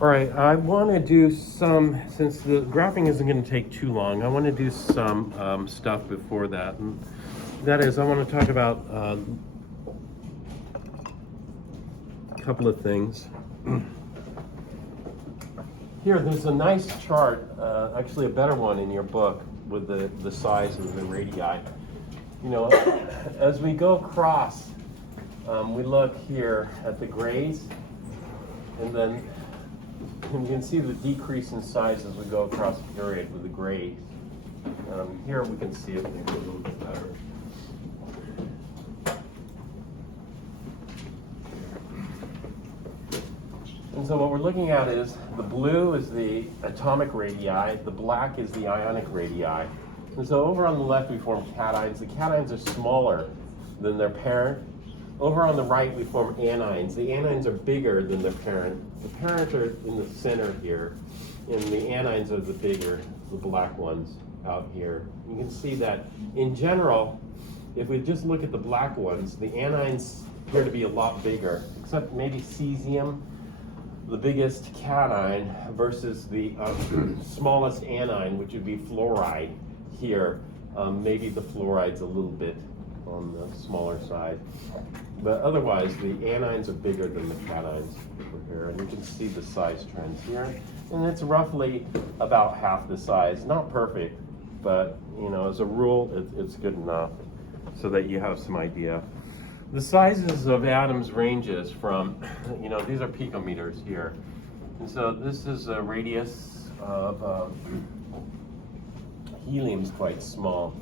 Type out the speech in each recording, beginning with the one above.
All right, I want to do some, since the graphing isn't going to take too long, I want to do some stuff before that. And that is, I want to talk about a couple of things. Here, there's a nice chart, actually a better one in your book, with the size of the radii. You know, as we go across, we look here at the grays, and then you can see the decrease in size as we go across the period with the grays. Here we can see it maybe a little bit better. And so what we're looking at is the blue is the atomic radii, the black is the ionic radii. And so over on the left we form cations. The cations are smaller than their parent. Over on the right we form anions. The anions are bigger than their parent. The parents are in the center here, and the anions are the bigger, the black ones out here. You can see that in general, if we just look at the black ones, the anions appear to be a lot bigger, except maybe cesium, the biggest cation, versus the smallest anion, which would be fluoride here. Maybe the fluoride's a little bit on the smaller side. But otherwise, the anions are bigger than the cations over here. And you can see the size trends here. And it's roughly about half the size. Not perfect, but you know, as a rule, it's good enough so that you have some idea. The sizes of atoms ranges from, you know, these are picometers here. And so this is a radius of helium's quite small,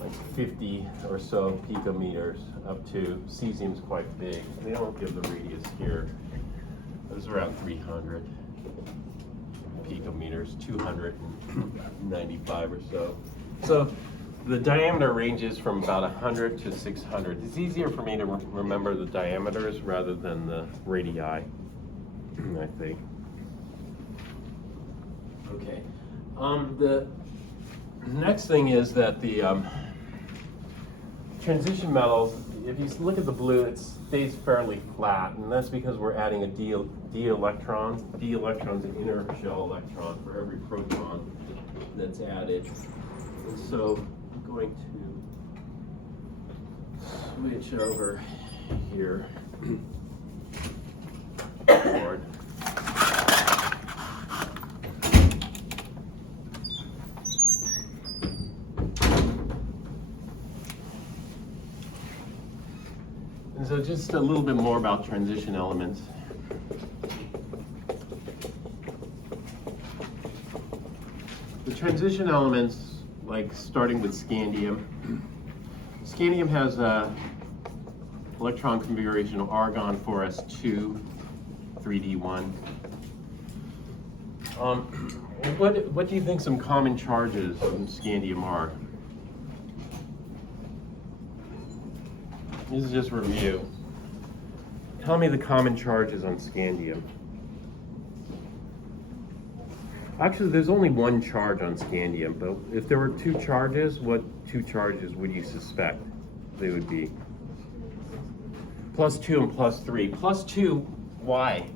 like 50 or so picometers, up to cesium's quite big. They don't give the radius here. It was around 300 picometers, 295 or so. So the diameter ranges from about 100 to 600. It's easier for me to remember the diameters rather than the radii, I think. Okay. The next thing is that the transition metals, if you look at the blue, it stays fairly flat, and that's because we're adding a d electron. D electron's an inner shell electron for every proton that's added. And so I'm going to switch over here. Board. And so just a little bit more about transition elements. The transition elements, like starting with scandium. Scandium has a electron configuration of argon 4s2, 3d1. What do you think some common charges in scandium are? This is just review. Tell me the common charges on scandium. Actually, there's only one charge on scandium, but if there were two charges, what two charges would you suspect they would be? +2 and +3. +2, why?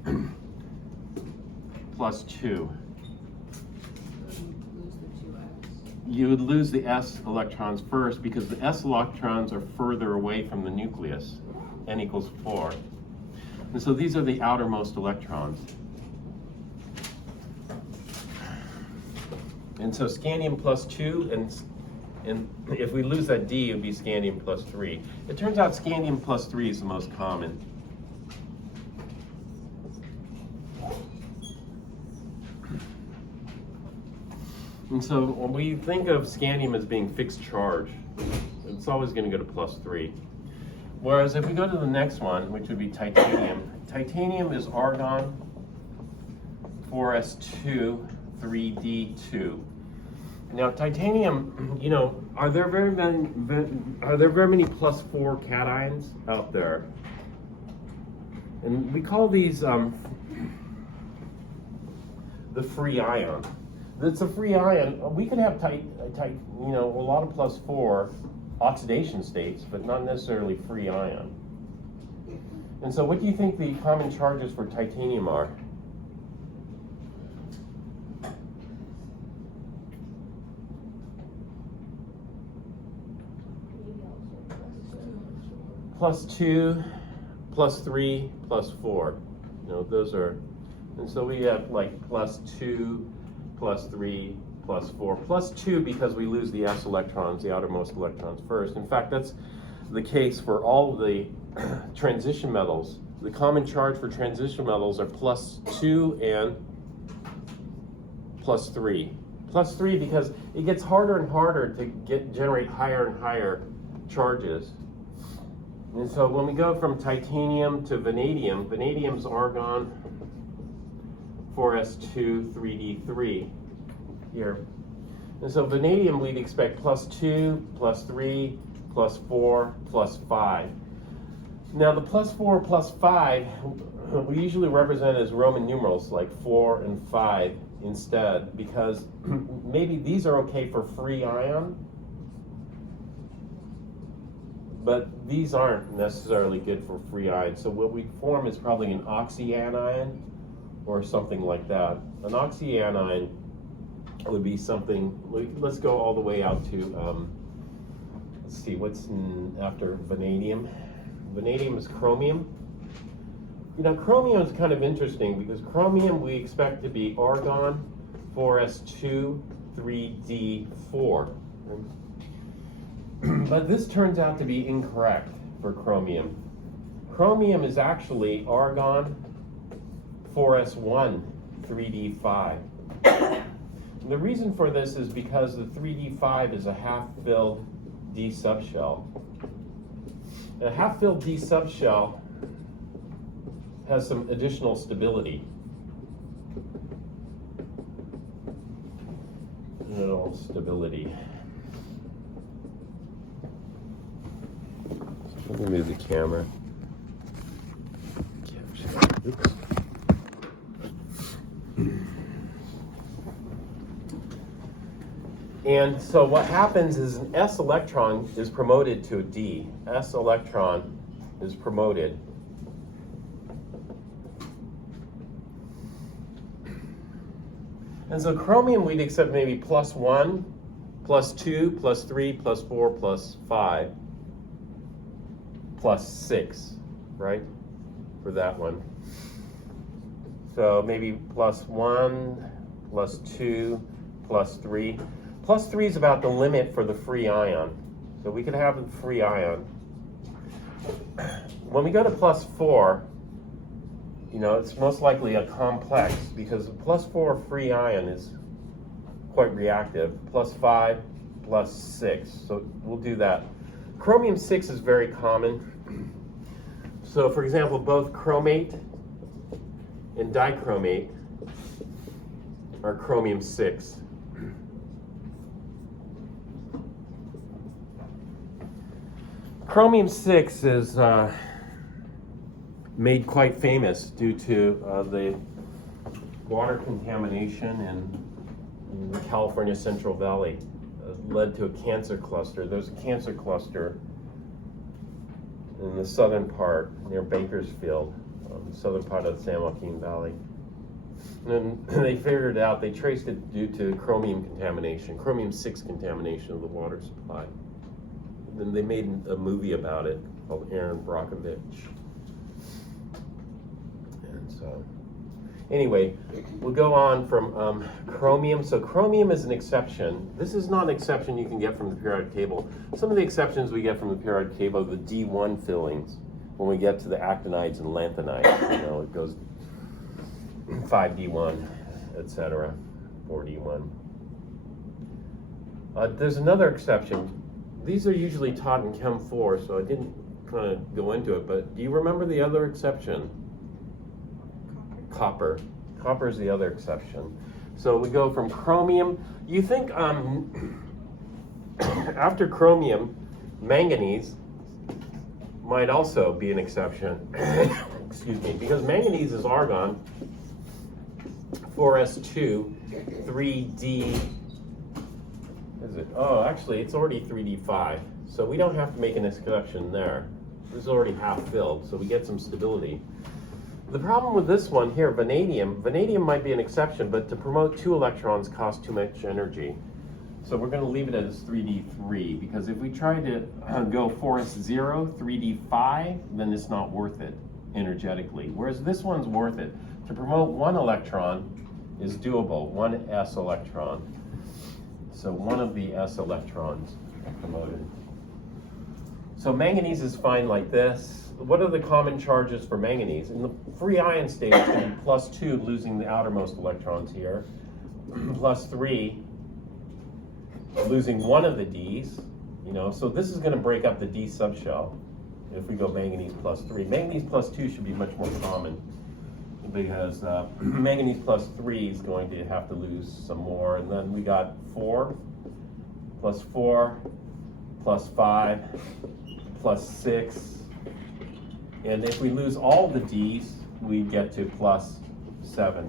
+2. You would lose the s electrons first because the s electrons are further away from the nucleus, n equals 4. And so these are the outermost electrons. And so scandium +2, and if we lose that d, it would be scandium +3. It turns out scandium +3 is the most common. And so when we think of scandium as being fixed charge, it's always going to go to +3. Whereas if we go to the next one, which would be titanium, titanium is argon 4s2, 3d2. Now titanium, you know, are there very many +4 cations out there? And we call these the free ion. It's a free ion. We can have a lot of +4 oxidation states, but not necessarily free ion. And so what do you think the common charges for titanium are? +2, +3, +4. You know, those are, and so we have like +2, +3, +4, +2 because we lose the s electrons, the outermost electrons first. In fact, that's the case for all the transition metals. The common charge for transition metals are +2 and +3. +3 because it gets harder and harder to generate higher and higher charges. And so when we go from titanium to vanadium, vanadium's argon 4s2 3d3 here. And so vanadium we'd expect +2, +3, +4, +5. Now the +4, +5 we usually represent as Roman numerals like 4 and 5 instead, because maybe these are okay for free ion, but these aren't necessarily good for free ion. So what we form is probably an oxyanion or something like that. An oxyanion would be something, let's go all the way out to, let's see, what's after vanadium? Vanadium is chromium. You know, chromium is kind of interesting because chromium we expect to be argon 4s2 3d4. But this turns out to be incorrect for chromium. Chromium is actually argon 4s1 3d5. And the reason for this is because the 3d5 is a half-filled d subshell. A half-filled d subshell has some additional stability. Little stability. Let me move the camera. Oops. And so what happens is an s electron is promoted to a d. S electron is promoted. And so chromium we'd accept maybe +1, +2, +3, +4, +5, +6, right? For that one. So maybe +1, +2, +3. +3 is about the limit for the free ion. So we could have a free ion. When we go to +4, you know, it's most likely a complex because the +4 free ion is quite reactive. +5, +6. So we'll do that. Chromium 6 is very common. So for example, both chromate and dichromate are chromium 6. Chromium 6 is made quite famous due to the water contamination in the California Central Valley. Led to a cancer cluster. There's a cancer cluster in the southern part near Bakersfield, the southern part of the San Joaquin Valley. And they figured it out, they traced it due to chromium contamination, chromium 6 contamination of the water supply. Then they made a movie about it called Aaron Brockovich. And so, anyway, we'll go on from chromium. So chromium is an exception. This is not an exception you can get from the periodic table. Some of the exceptions we get from the periodic table are the D1 fillings. When we get to the actinides and lanthanides, you know, it goes 5D1, etc., 4D1. There's another exception. These are usually taught in Chem 4, so I didn't kind of go into it, but do you remember the other exception? Copper. Copper is the other exception. So we go from chromium. You think after chromium, manganese might also be an exception. Excuse me, because manganese is argon 4s2 3d. Is it? Oh, actually, it's already 3d5, so we don't have to make an exception there. This is already half filled, so we get some stability. The problem with this one here, vanadium might be an exception, but to promote 2 electrons costs too much energy. So we're going to leave it as 3D3, because if we try to go 4s0, 3D5, then it's not worth it energetically. Whereas this one's worth it. To promote one electron is doable, one s electron. So one of the s electrons are promoted. So manganese is fine like this. What are the common charges for manganese? In the free ion state, it's going to be +2, losing the outermost electrons here, +3, losing one of the Ds, so this is going to break up the D subshell if we go manganese +3. Manganese +2 should be much more common, because manganese +3 is going to have to lose some more. And then we got 4, +4, +5, +6. And if we lose all the D's, we get to +7.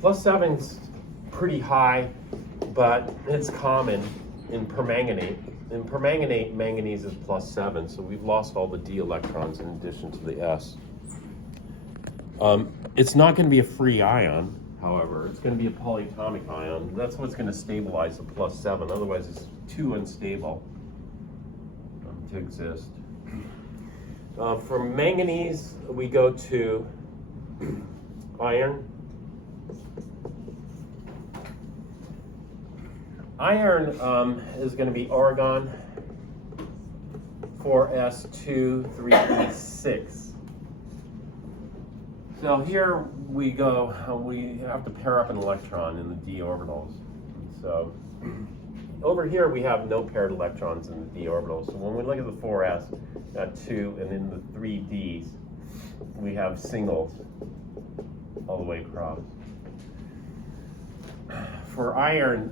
+7's pretty high, but it's common in permanganate. In permanganate, manganese is +7, so we've lost all the D electrons in addition to the S. It's not going to be a free ion, however. It's going to be a polyatomic ion. That's what's going to stabilize the +7. Otherwise, it's too unstable to exist. From manganese, we go to iron. Iron is going to be argon, 4s2, 3d6. So here we go, we have to pair up an electron in the d orbitals. So over here we have no paired electrons in the d orbitals. So when we look at the 4s, got 2, and in the 3ds, we have singles all the way across. For iron,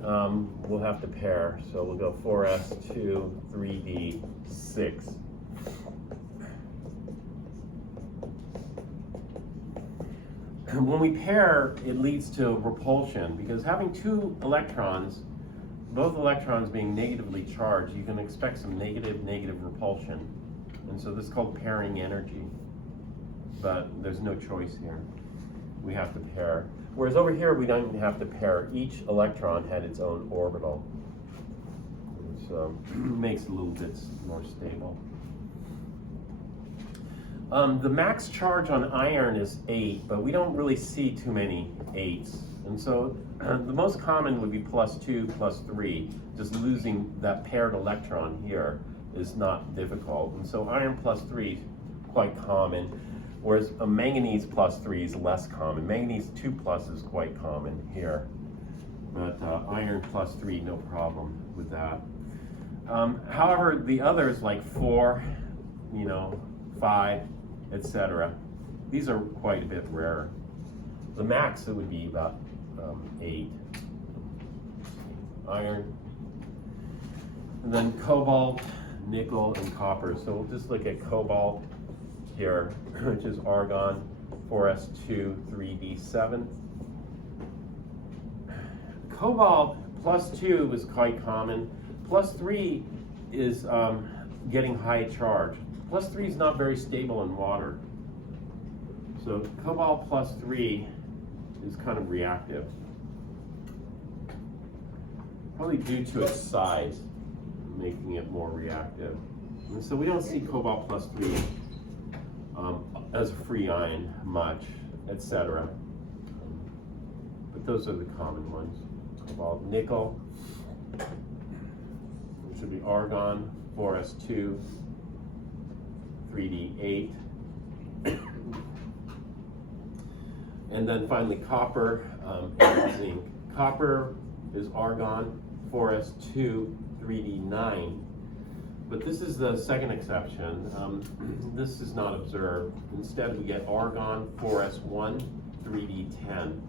we'll have to pair, so we'll go 4s2, 3d6. When we pair, it leads to repulsion, because having 2 electrons, both electrons being negatively charged, you can expect some negative repulsion. And so this is called pairing energy. But there's no choice here. We have to pair. Whereas over here, we don't even have to pair. Each electron had its own orbital. So it makes it a little bit more stable. The max charge on iron is 8, but we don't really see too many 8s. And so the most common would be +2, +3. Just losing that paired electron here is not difficult. And so iron +3 is quite common, whereas a manganese +3 is less common. Manganese 2+ is quite common here, but iron +3, no problem with that. However, the others like 4, 5, etc., these are quite a bit rarer. The max, it would be about 8. Iron, and then cobalt, nickel, and copper. So we'll just look at cobalt here, which is argon, 4s2, 3d7. Cobalt +2 is quite common. +3 is getting high charge. +3 is not very stable in water. So cobalt +3 is kind of reactive. Probably due to its size, making it more reactive. And so we don't see cobalt +3 as a free ion much, etc. But those are the common ones. Cobalt, nickel, which would be argon, 4s2, 3d8. And then finally copper and zinc. Copper is argon, 4s2, 3d9. But this is the second exception. This is not observed. Instead, we get argon, 4s1, 3d10.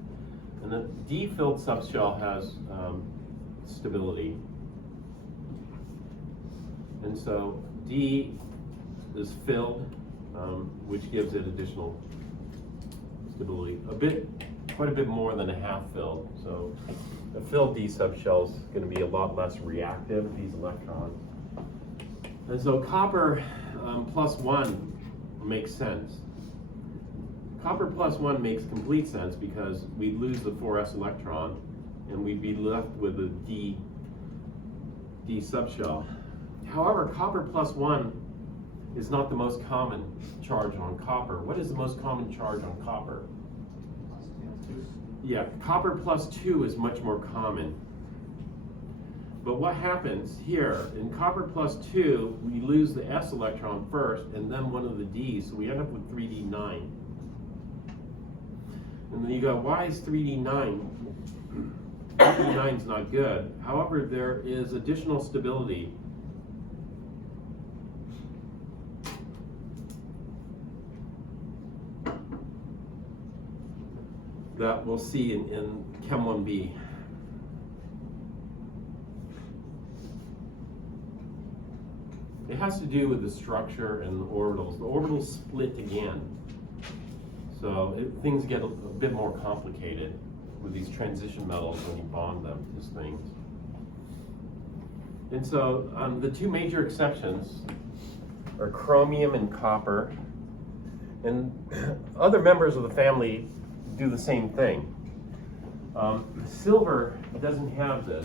And the D-filled subshell has stability. And so D is filled, which gives it additional stability. Quite a bit more than a half filled. So a filled D subshell is going to be a lot less reactive, these electrons. And so copper +1 makes sense. Copper +1 makes complete sense because we lose the 4s electron and we'd be left with a D D subshell. However, copper plus 1 is not the most common charge on copper. What is the most common charge on copper? Yeah, copper plus 2 is much more common. But what happens here, in copper plus 2, we lose the s electron first and then one of the d's, so we end up with 3d9. And then you go, why is 3d9? 3d9 is not good. However, there is additional stability. That we'll see in Chem 1b. It has to do with the structure and the orbitals. The orbitals split again. So things get a bit more complicated with these transition metals when you bond them to things. And so the two major exceptions are chromium and copper. And other members of the family do the same thing. Silver doesn't have this.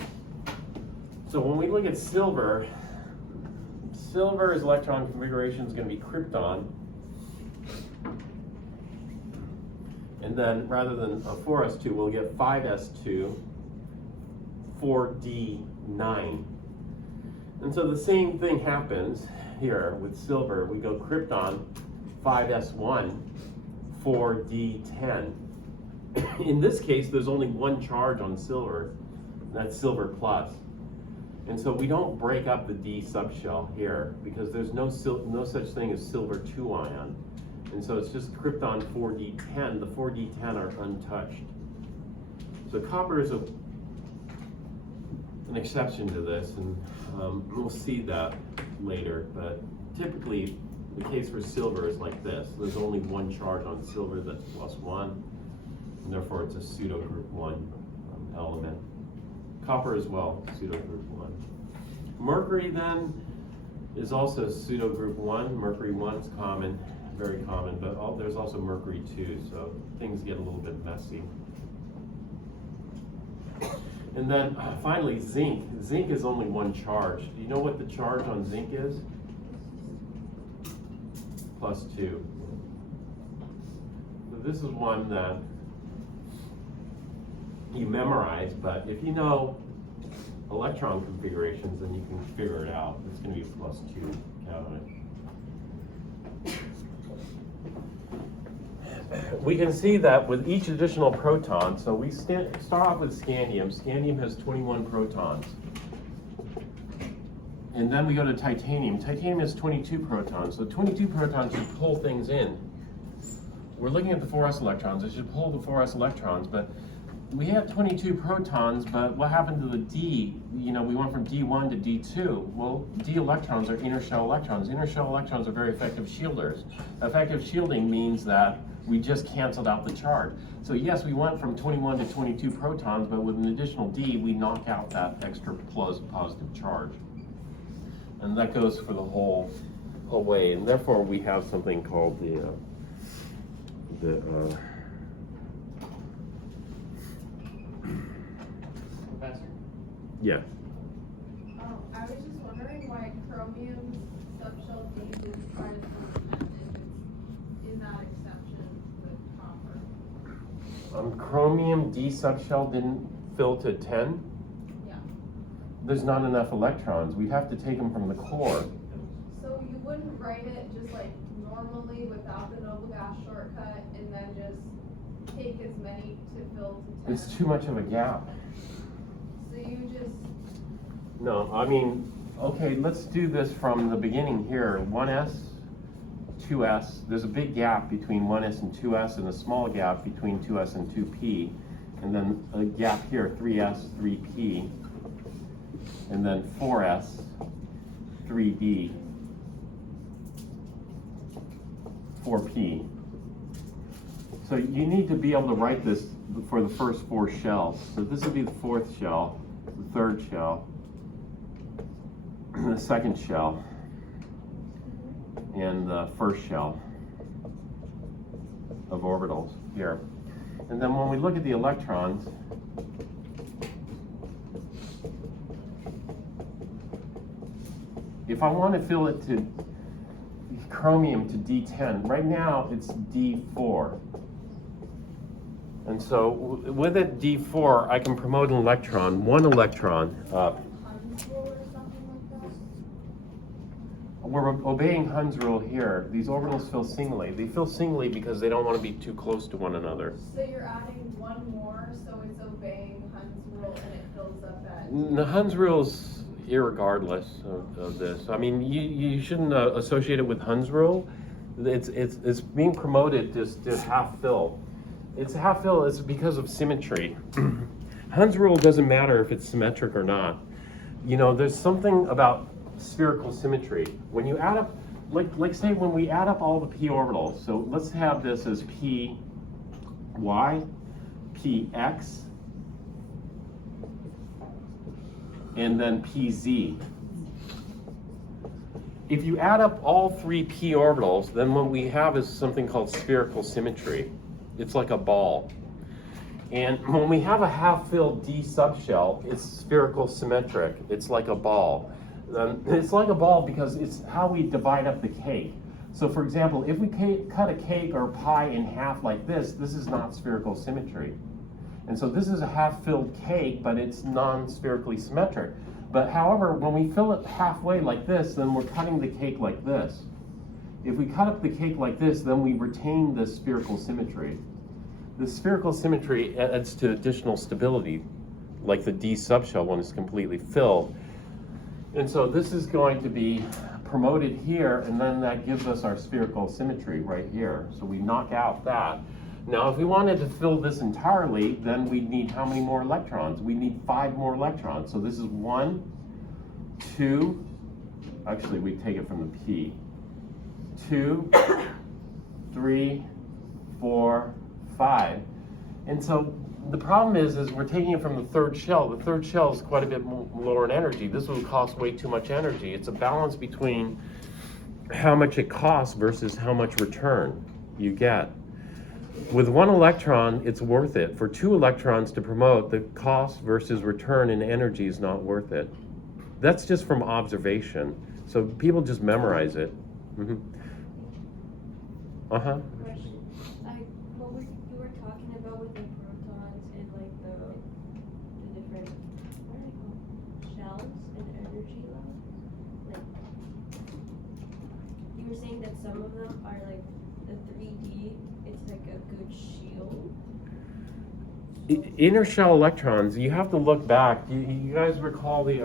So when we look at silver's electron configuration is going to be krypton. And then rather than a 4s2, we'll get 5s2, 4d9. And so the same thing happens here with silver. We go krypton, 5s1, 4d10. In this case, there's only one charge on silver, and that's silver plus. And so we don't break up the D subshell here because there's no such thing as silver 2 ion. And so it's just krypton 4d10. The 4d10 are untouched. So copper is an exception to this, and we'll see that later. But typically, the case for silver is like this. There's only one charge on silver that's +1, and therefore it's a pseudo group 1 element. Copper as well, pseudo group 1. Mercury then is also pseudo group 1. Mercury 1 is common, very common, but there's also mercury 2, so things get a little bit messy. And then finally, zinc. Zinc is only one charge. Do you know what the charge on zinc is? +2. So this is one that you memorize, but if you know electron configurations, then you can figure it out. It's going to be +2 cation. We can see that with each additional proton, so we start off with scandium. Scandium has 21 protons. And then we go to titanium. Titanium has 22 protons, so 22 protons should pull things in. We're looking at the 4s electrons. It should pull the 4s electrons, but we have 22 protons, but what happened to the D? You know, we went from D1 to D2. Well, D electrons are inner shell electrons. Inner shell electrons are very effective shielders. Effective shielding means that we just canceled out the charge. So yes, we went from 21 to 22 protons, but with an additional D, we knock out that extra positive charge. And that goes for the whole way. And therefore, we have something called Professor? Yeah. I was just wondering why chromium subshell D is trying to be in that exception with copper. Chromium D subshell didn't fill to 10? Yeah. There's not enough electrons. We'd have to take them from the core. So you wouldn't write it just like normally without the noble gas shortcut and then just take as many to fill to 10? It's too much of a gap. So you just... No, I mean, okay, let's do this from the beginning here. 1s, 2s. There's a big gap between 1s and 2s and a small gap between 2s and 2p. And then a gap here, 3s, 3p. And then 4s, 3d, 4p. So you need to be able to write this for the first 4 shells. So this would be the 4th shell, the 3rd shell, the 2nd shell, and the 1st shell of orbitals here. And then when we look at the electrons, if I want to fill it to chromium to D10, right now it's D4. And so with it D4, I can promote an electron, one electron up. Hund's rule or something like that? We're obeying Hund's rule here. These orbitals fill singly. They fill singly because they don't want to be too close to one another. So you're adding one more, so it's obeying Hund's rule and it fills up at. The Hund's rule's irregardless of this. I mean, you shouldn't associate it with Hund's rule. It's being promoted to half fill. It's half fill. It's because of symmetry. Hund's rule doesn't matter if it's symmetric or not. You know, there's something about spherical symmetry. When you add up, like say when we add up all the p orbitals, so let's have this as p y, p x, and then pz. If you add up all three p orbitals, then what we have is something called spherical symmetry. It's like a ball. And when we have a half-filled D subshell, it's spherical symmetric. It's like a ball. It's like a ball because it's how we divide up the cake. So for example, if we cut a cake or pie in half like this is not spherical symmetry. And so this is a half-filled cake, but it's non-spherically symmetric. But however, when we fill it halfway like this, then we're cutting the cake like this. If we cut up the cake like this, then we retain the spherical symmetry. The spherical symmetry adds to additional stability, like the D subshell one is completely filled. And so this is going to be promoted here, and then that gives us our spherical symmetry right here. So we knock out that. Now, if we wanted to fill this entirely, then we'd need how many more electrons? We need 5 more electrons. So this is 1, 2, actually we take it from the P. 2, 3, 4, 5. And so the problem is we're taking it from the third shell. The third shell is quite a bit lower in energy. This will cost way too much energy. It's a balance between how much it costs versus how much return you get. With 1 electron, it's worth it. For 2 electrons to promote, the cost versus return in energy is not worth it. That's just from observation. So people just memorize it. Mm-hmm. Uh-huh. Question. What was you were talking about with the protons and like the different, what are they called? Shells and energy levels? Like, you were saying that some of them are like the 3D, it's like a good shield. Inner shell electrons, you have to look back. You guys recall the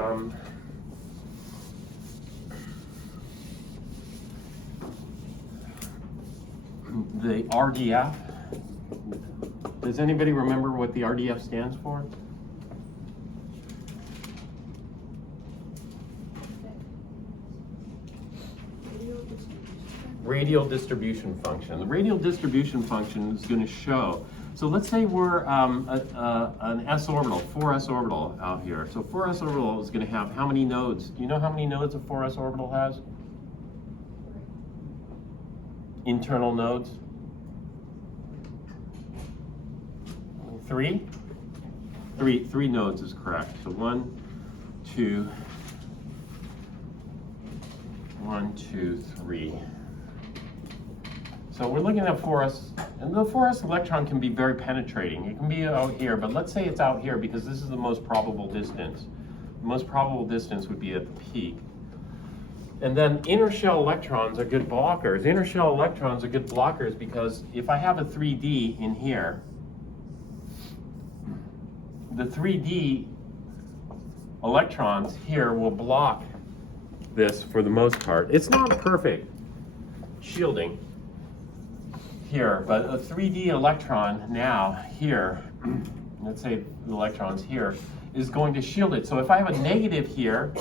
RDF? Does anybody remember what the RDF stands for? Radial distribution function. The radial distribution function is going to show. So let's say we're an s orbital, 4s orbital out here. So 4s orbital is going to have how many nodes? Do you know how many nodes a 4s orbital has? Internal nodes? 3? 3 nodes is correct. So 1, 2, 3. So we're looking at 4s, and the 4s electron can be very penetrating. It can be out here, but let's say it's out here because this is the most probable distance. The most probable distance would be at the peak. And then inner shell electrons are good blockers. Inner shell electrons are good blockers because if I have a 3D in here, the 3D electrons here will block this for the most part. It's not perfect shielding here, but a 3D electron now here, let's say the electron's here, is going to shield it. So if I have a negative here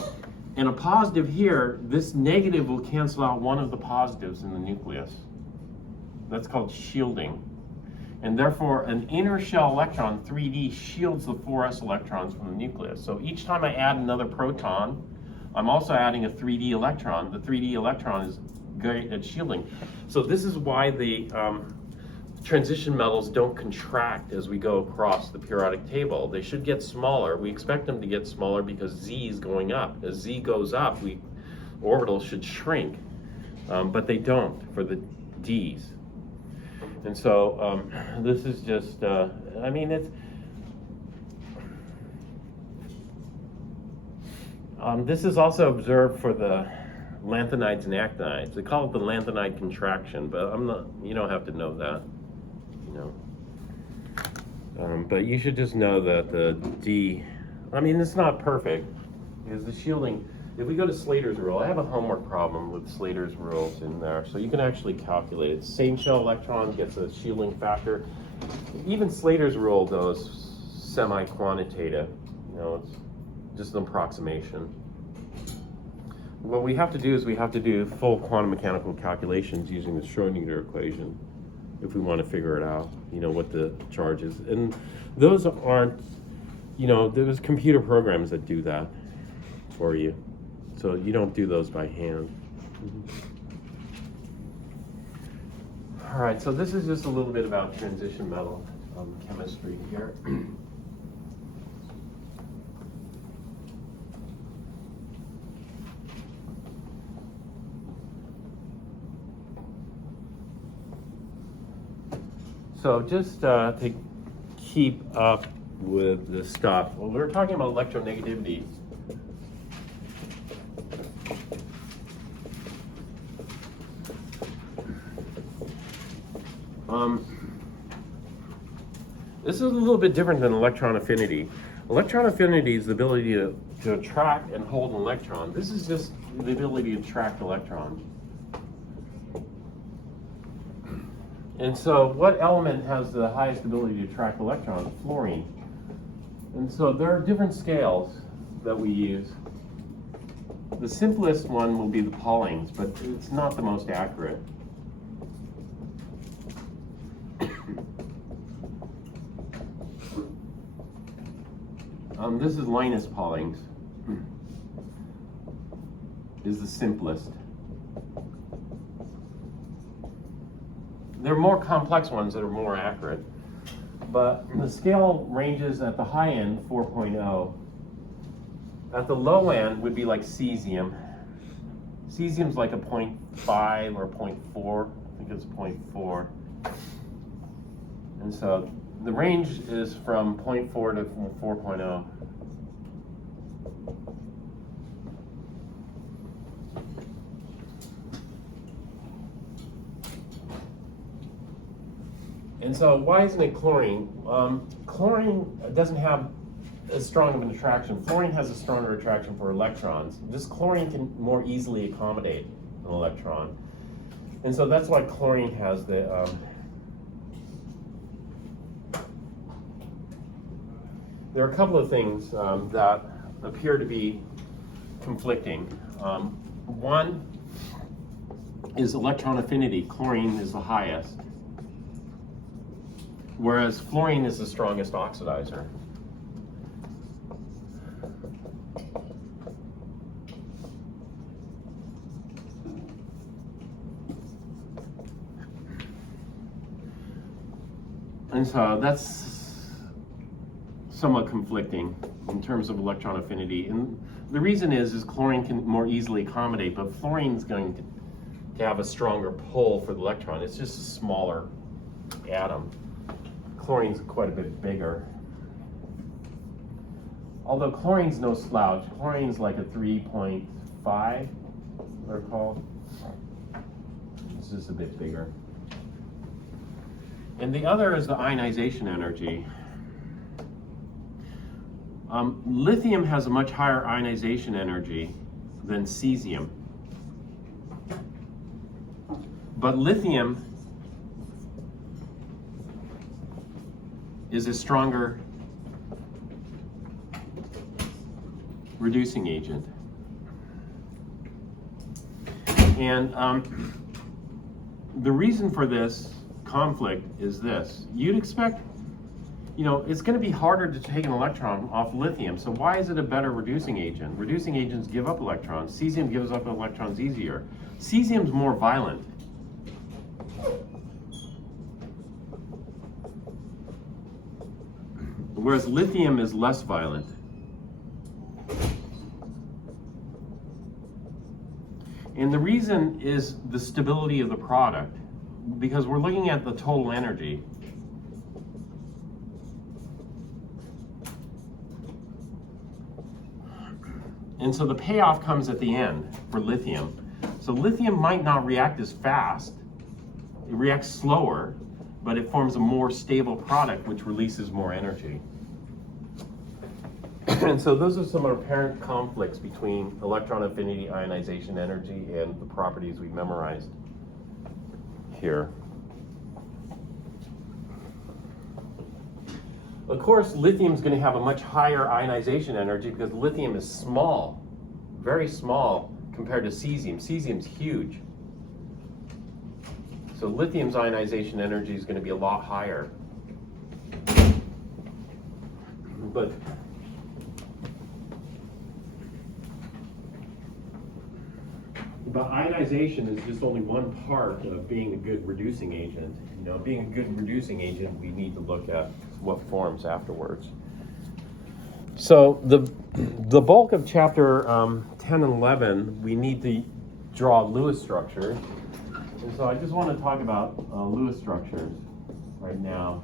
and a positive here, this negative will cancel out one of the positives in the nucleus. That's called shielding. And therefore, an inner shell electron, 3D, shields the 4s electrons from the nucleus. So each time I add another proton, I'm also adding a 3D electron. The 3D electron is great at shielding. So this is why the transition metals don't contract as we go across the periodic table. They should get smaller. We expect them to get smaller because Z is going up. As Z goes up, orbitals should shrink, but they don't for the Ds. And so this is just, I mean, it's, this is also observed for the lanthanides and actinides. They call it the lanthanide contraction, but I'm not, you don't have to know that, you know. But you should just know that the D, I mean, it's not perfect, because the shielding, if we go to Slater's rule, I have a homework problem with Slater's rules in there, so you can actually calculate it. Same shell electron gets a shielding factor. Even Slater's rule, though, is semi-quantitative. You know, it's just an approximation. What we have to do is we have to do full quantum mechanical calculations using the Schrodinger equation if we want to figure it out, you know, what the charge is. And those aren't, you know, there's computer programs that do that for you. So you don't do those by hand. All right, so this is just a little bit about transition metal chemistry here. So just to keep up with the stuff, well, we're talking about electronegativity. This is a little bit different than electron affinity. Electron affinity is the ability to attract and hold an electron. This is just the ability to attract electrons. And so what element has the highest ability to attract electrons? Fluorine. And so there are different scales that we use. The simplest one will be the Paulings, but it's not the most accurate. This is Linus Paulings. Is the simplest. There are more complex ones that are more accurate, but the scale ranges at the high end 4.0. At the low end would be like cesium. Cesium's like a 0.5 or 0.4. I think it's 0.4. And so the range is from 0.4 to 4.0. And so why isn't it chlorine? Chlorine doesn't have as strong of an attraction. Fluorine has a stronger attraction for electrons. This chlorine can more easily accommodate an electron. And so that's why chlorine has the, there are a couple of things that appear to be conflicting. One is electron affinity. Chlorine is the highest, whereas fluorine is the strongest oxidizer. And so that's somewhat conflicting in terms of electron affinity. And the reason is chlorine can more easily accommodate, but fluorine is going to have a stronger pull for the electron. It's just a smaller atom. Chlorine's quite a bit bigger. Although chlorine's no slouch. Chlorine's like a 3.5, they're called. It's just a bit bigger. And the other is the ionization energy. Lithium has a much higher ionization energy than cesium. But lithium is a stronger reducing agent. And the reason for this conflict is this. You'd expect, you know, it's going to be harder to take an electron off lithium, so why is it a better reducing agent? Reducing agents give up electrons. Cesium gives up electrons easier. Cesium's more violent. Whereas lithium is less violent. And the reason is the stability of the product, because we're looking at the total energy. And so the payoff comes at the end for lithium. So lithium might not react as fast, it reacts slower, but it forms a more stable product which releases more energy. And so those are some apparent conflicts between electron affinity, ionization energy, and the properties we memorized here. Of course, lithium is going to have a much higher ionization energy because lithium is small, very small compared to cesium. Cesium's huge. So lithium's ionization energy is going to be a lot higher. But ionization is just only one part of being a good reducing agent. You know, being a good reducing agent, we need to look at what forms afterwards. So the bulk of chapter 10 and 11, we need to draw Lewis structures. And so I just want to talk about Lewis structures right now.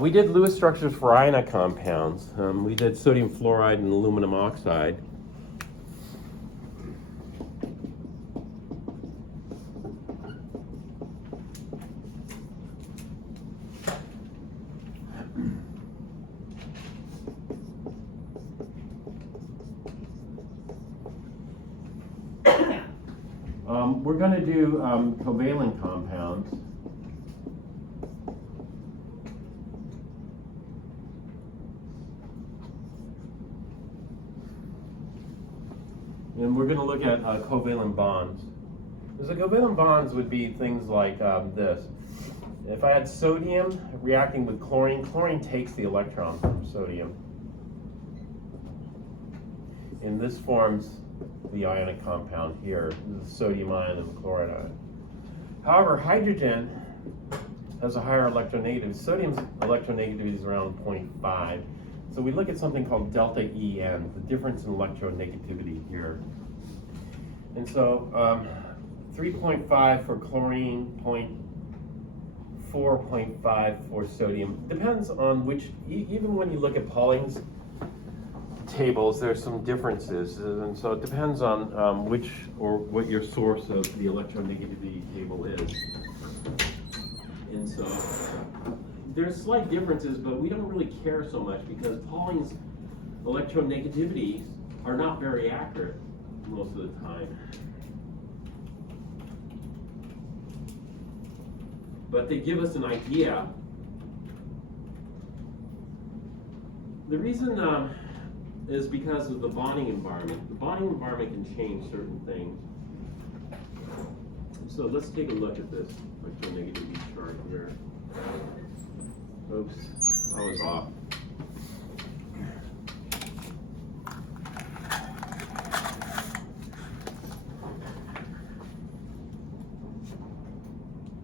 We did Lewis structures for ionic compounds. We did sodium fluoride and aluminum oxide. We're going to do covalent compounds. And we're going to look at covalent bonds. So covalent bonds would be things like this. If I had sodium reacting with chlorine, chlorine takes the electron from sodium. And this forms the ionic compound here, the sodium ion and the chloride ion. However, hydrogen has a higher electronegativity. Sodium's electronegativity is around 0.5. So we look at something called delta En, the difference in electronegativity here. And so 3.5 for chlorine, 4.5 for sodium. Depends on which, even when you look at Pauling's tables, there's some differences. And so it depends on which or what your source of the electronegativity table is. And so there's slight differences, but we don't really care so much because Pauling's electronegativities are not very accurate most of the time. But they give us an idea. The reason is because of the bonding environment. The bonding environment can change certain things. So let's take a look at this electronegativity chart here. Oops, I was off.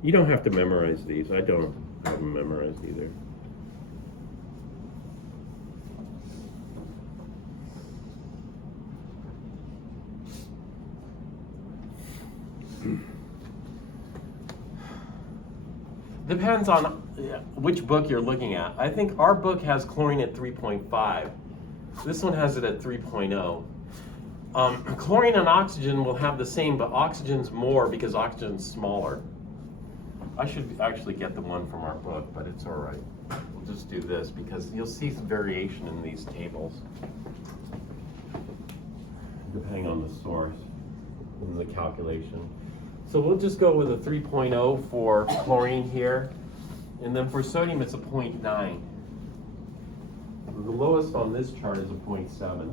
You don't have to memorize these. I don't have them memorized either. Depends on which book you're looking at. I think our book has chlorine at 3.5. This one has it at 3.0. Chlorine and oxygen will have the same, but oxygen's more because oxygen's smaller. I should actually get the one from our book, but it's all right. We'll just do this because you'll see some variation in these tables depending on the source and the calculation. So we'll just go with a 3.0 for chlorine here. And then for sodium, it's a 0.9. The lowest on this chart is a 0.7.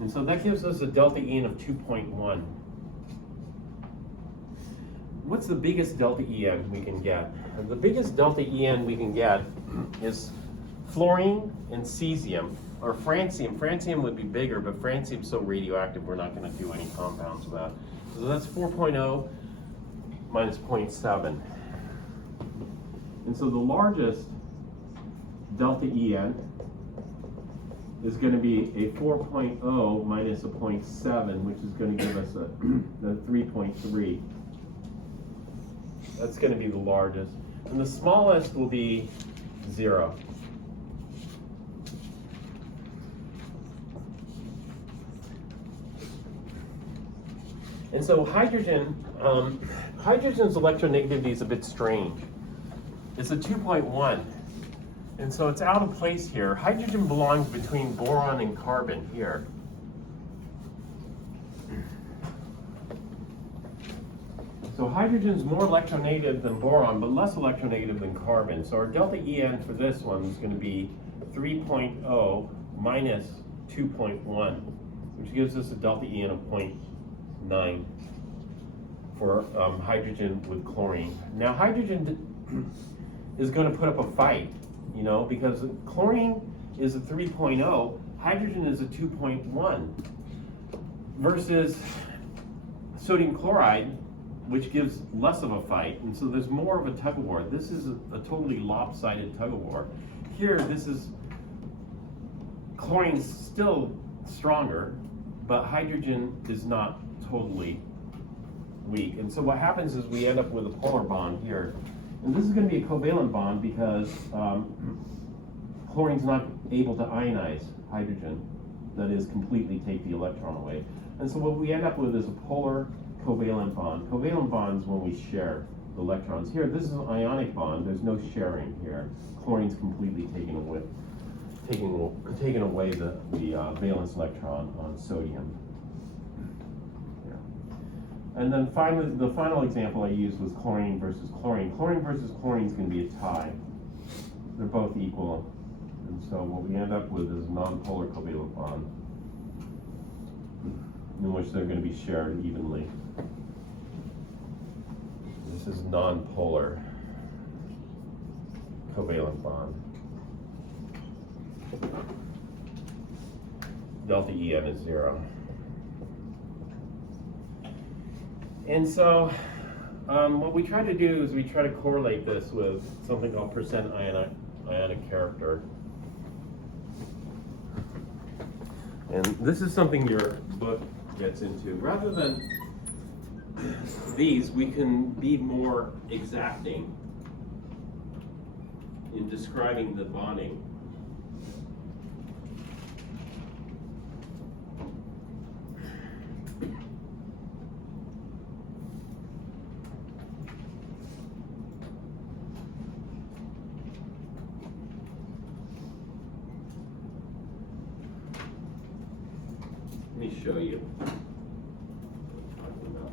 And so that gives us a delta En of 2.1. What's the biggest delta En we can get? And the biggest delta En we can get is fluorine and cesium, or francium. Francium would be bigger, but francium's so radioactive we're not going to do any compounds with that. So that's 4.0 minus 0.7. And so the largest delta En is going to be a 4.0 minus a 0.7, which is going to give us a 3.3. That's going to be the largest. And the smallest will be 0. And so hydrogen, hydrogen's electronegativity is a bit strange. It's a 2.1. And so it's out of place here. Hydrogen belongs between boron and carbon here. So hydrogen's more electronegative than boron, but less electronegative than carbon. So our delta En for this one is going to be 3.0 minus 2.1, which gives us a delta En of 0.9 for hydrogen with chlorine. Now hydrogen is going to put up a fight, you know, because chlorine is a 3.0, hydrogen is a 2.1, versus sodium chloride, which gives less of a fight, and so there's more of a tug of war. This is a totally lopsided tug of war. Here, this is, chlorine's still stronger, but hydrogen is not totally weak. And so what happens is we end up with a polar bond here. And this is going to be a covalent bond because chlorine's not able to ionize hydrogen, that is, completely take the electron away. And so what we end up with is a polar covalent bond. Covalent bonds when we share the electrons. Here, this is an ionic bond. There's no sharing here. Chlorine's completely taking away the valence electron on sodium. Yeah. And then finally, the final example I used was chlorine versus chlorine. Chlorine versus chlorine is going to be a tie. They're both equal. And so what we end up with is a non-polar covalent bond in which they're going to be shared evenly. This is non-polar covalent bond. Delta En is 0. And so what we try to do is we try to correlate this with something called percent ionic character. And this is something your book gets into. Rather than these, we can be more exacting in describing the bonding. Let me show you what I'm talking about.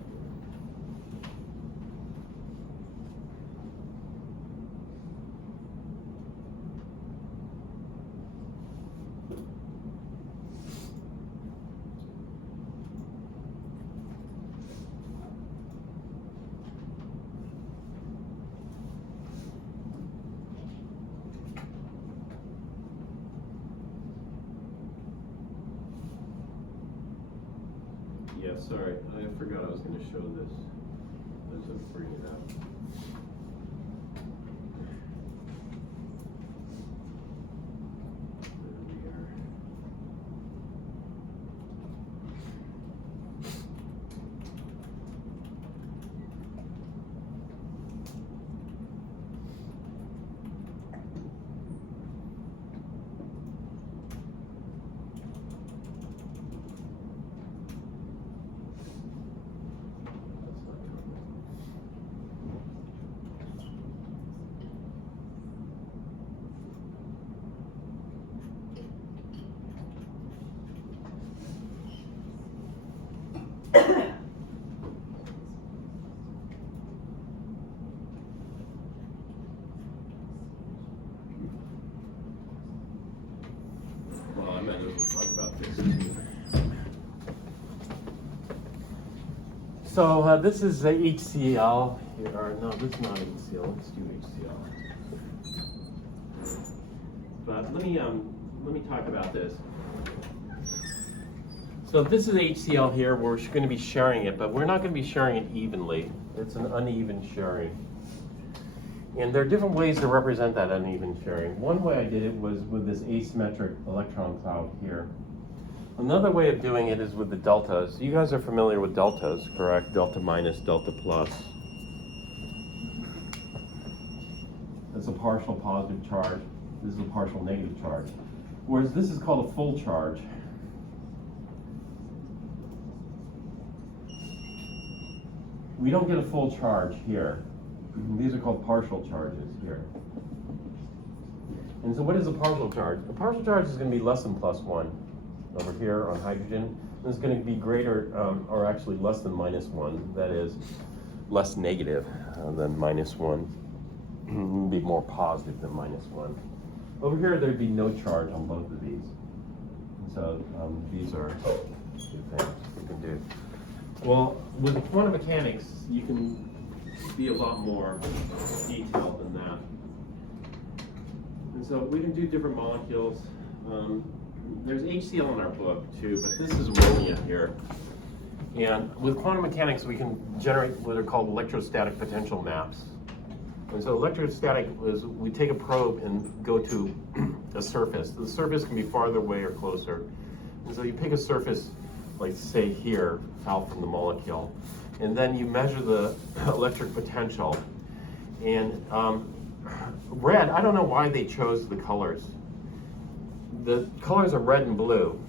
Yeah, sorry, I forgot I was going to show this as I bring it up. There we are. Well, I might as well talk about this too. So this is the HCl here. Or no, this is not HCl. Let's do HCl. But let me talk about this. So this is HCl here. We're going to be sharing it, but we're not going to be sharing it evenly. It's an uneven sharing. And there are different ways to represent that uneven sharing. One way I did it was with this asymmetric electron cloud here. Another way of doing it is with the deltas. You guys are familiar with deltas, correct? Delta minus, delta plus. That's a partial positive charge. This is a partial negative charge. Whereas this is called a full charge. We don't get a full charge here. These are called partial charges here. And so what is a partial charge? A partial charge is going to be less than +1 over here on hydrogen. And it's going to be greater, or actually less than -1. That is less negative than -1. Be more positive than -1. Over here, there'd be no charge on both of these. And so these are good things you can do. Well, with quantum mechanics, you can be a lot more detailed than that. And so we can do different molecules. There's HCl in our book too, but this is ammonia here. And with quantum mechanics, we can generate what are called electrostatic potential maps. And so electrostatic is we take a probe and go to a surface. The surface can be farther away or closer. And so you pick a surface, like say here, out from the molecule, and then you measure the electric potential. And red, I don't know why they chose the colors. The colors are red and blue.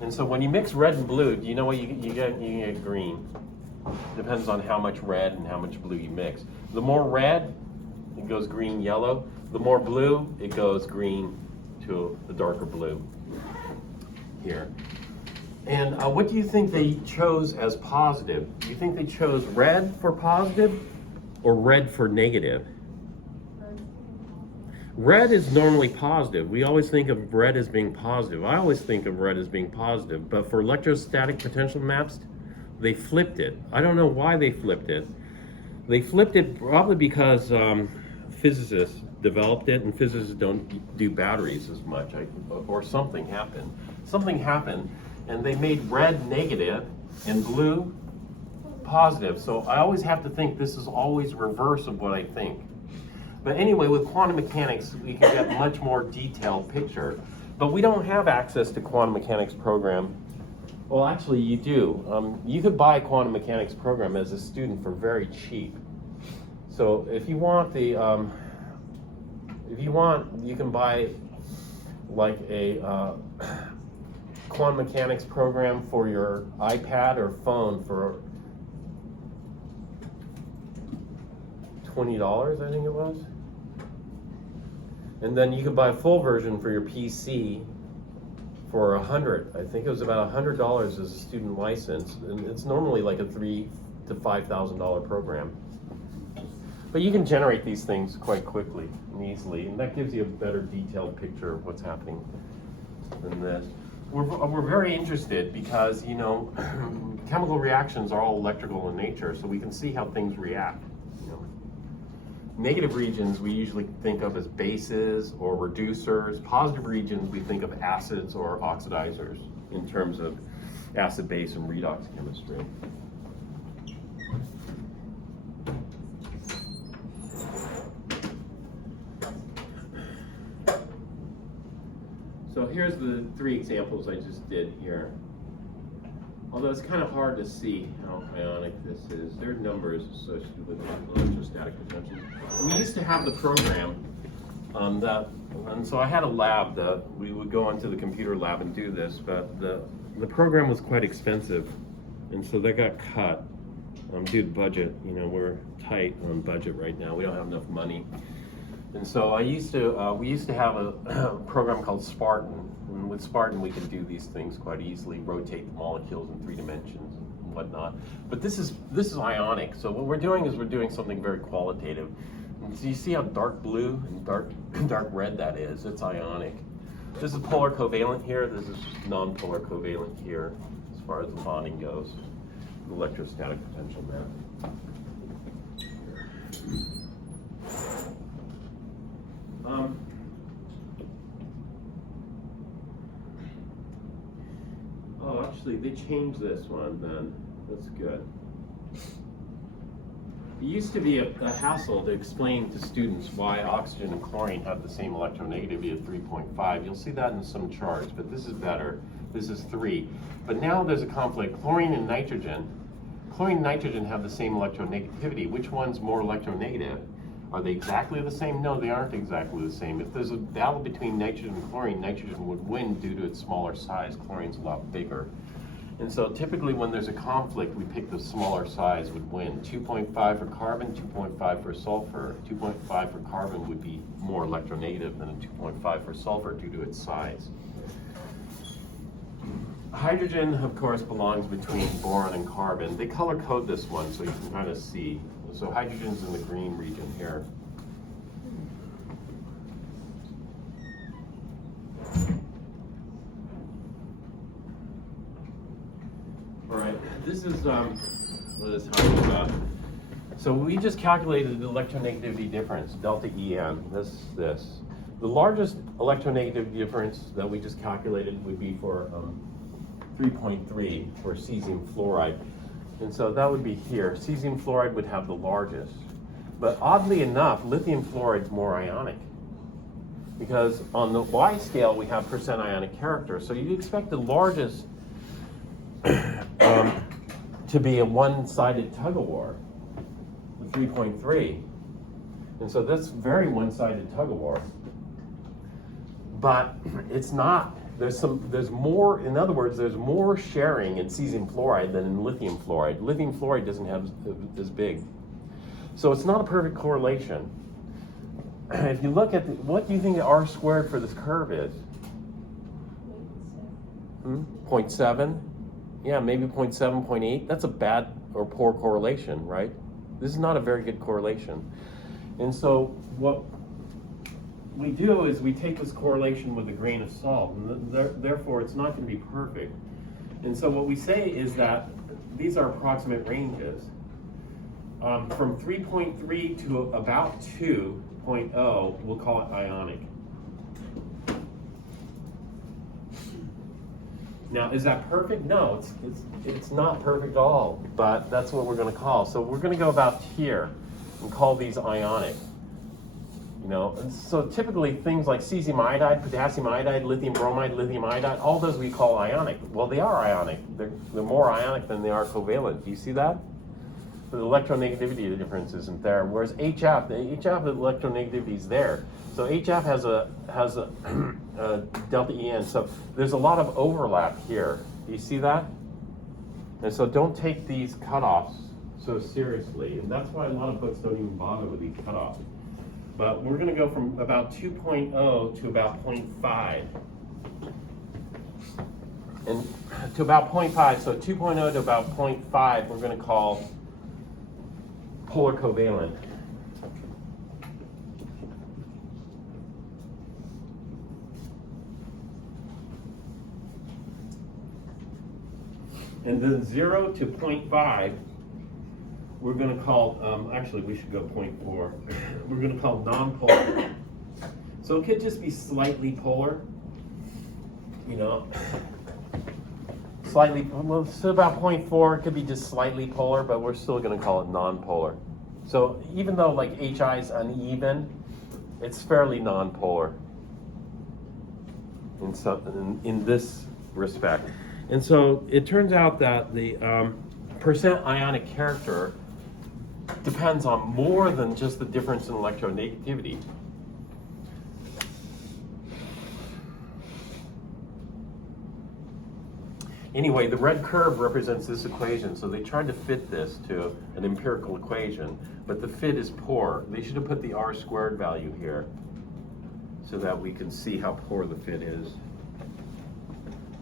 And so when you mix red and blue, do you know what you get? You get green. Depends on how much red and how much blue you mix. The more red, it goes green, yellow. The more blue, it goes green to the darker blue here. And what do you think they chose as positive? Do you think they chose red for positive or red for negative? Red is normally positive. We always think of red as being positive. I always think of red as being positive, but for electrostatic potential maps, they flipped it. I don't know why they flipped it. They flipped it probably because physicists developed it, and physicists don't do batteries as much, or something happened. Something happened, and they made red negative and blue positive. So I always have to think this is always reverse of what I think. But anyway, with quantum mechanics, we can get much more detailed picture. But we don't have access to quantum mechanics program. Well, actually, you do. You could buy a quantum mechanics program as a student for very cheap. So if you want the, you can buy like a quantum mechanics program for your iPad or phone for $20, I think it was. And then you could buy a full version for your PC for $100. I think it was about $100 as a student license, and it's normally like a $3,000 to $5,000 program. But you can generate these things quite quickly and easily, and that gives you a better detailed picture of what's happening than this. We're very interested because, you know, chemical reactions are all electrical in nature, so we can see how things react. You know. Negative regions we usually think of as bases or reducers. Positive regions we think of acids or oxidizers in terms of acid, base, and redox chemistry. So here's the 3 examples I just did here. Although it's kind of hard to see how ionic this is. There are numbers associated with electrostatic potential. We used to have the program and so I had a lab that we would go onto the computer lab and do this, but the program was quite expensive, and so that got cut due to budget. You know, we're tight on budget right now. We don't have enough money. And so we used to have a program called Spartan. And with Spartan, we can do these things quite easily, rotate the molecules in 3 dimensions and whatnot. But this is ionic. So what we're doing is we're doing something very qualitative. And so you see how dark blue and dark red that is? It's ionic. This is polar covalent here. This is non-polar covalent here, as far as the bonding goes. Electrostatic potential map. Oh, actually, they changed this one then. That's good. It used to be a hassle to explain to students why oxygen and chlorine have the same electronegativity of 3.5. You'll see that in some charts, but this is better. This is 3. But now there's a conflict. Chlorine and nitrogen have the same electronegativity. Which one's more electronegative? Are they exactly the same? No, they aren't exactly the same. If there's a battle between nitrogen and chlorine, nitrogen would win due to its smaller size. Chlorine's a lot bigger. And so typically when there's a conflict, we pick the smaller size would win. 2.5 for carbon, 2.5 for sulfur. 2.5 for carbon would be more electronegative than a 2.5 for sulfur due to its size. Hydrogen, of course, belongs between boron and carbon. They color code this one so you can kind of see. So hydrogen's in the green region here. All right, this is what is how so we just calculated the electronegativity difference, delta En, this. The largest electronegativity difference that we just calculated would be for 3.3 for cesium fluoride. And so that would be here. Cesium fluoride would have the largest. But oddly enough, lithium fluoride's more ionic. Because on the Y scale, we have percent ionic character. So you'd expect the largest to be a one-sided tug-of-war, the 3.3. And so that's very one-sided tug-of-war. But it's not. There's more, in other words, there's more sharing in cesium fluoride than in lithium fluoride. Lithium fluoride doesn't have as big. So it's not a perfect correlation. If you look at, what do you think the R squared for this curve is? 0.7? Yeah, maybe 0.7, 0.8. That's a bad or poor correlation, right? This is not a very good correlation. And so what we do is we take this correlation with a grain of salt, and therefore it's not going to be perfect. And so what we say is that these are approximate ranges. From 3.3 to about 2.0, we'll call it ionic. Now, is that perfect? No, it's not perfect at all, but that's what we're going to call. So we're going to go about here and call these ionic. You know, and so typically things like cesium iodide, potassium iodide, lithium bromide, lithium iodide, all those we call ionic. Well, they are ionic. They're more ionic than they are covalent. Do you see that? The electronegativity difference isn't there. Whereas HF, the HF electronegativity is there. So HF has a delta En. So there's a lot of overlap here. Do you see that? And so don't take these cutoffs so seriously. And that's why a lot of books don't even bother with these cutoffs. But we're going to go from about 2.0 to about 0.5. And to about 0.5, so 2.0 to about 0.5, we're going to call polar covalent. And then 0 to 0.5, we're going to call, actually we should go 0.4. We're going to call non-polar. So it could just be slightly polar, you know. Slightly, well, so about 0.4, it could be just slightly polar, but we're still going to call it non-polar. So even though like HI is uneven, it's fairly non-polar in this respect. And so it turns out that the percent ionic character depends on more than just the difference in electronegativity. Anyway, the red curve represents this equation, so they tried to fit this to an empirical equation, but the fit is poor. They should have put the R squared value here so that we can see how poor the fit is.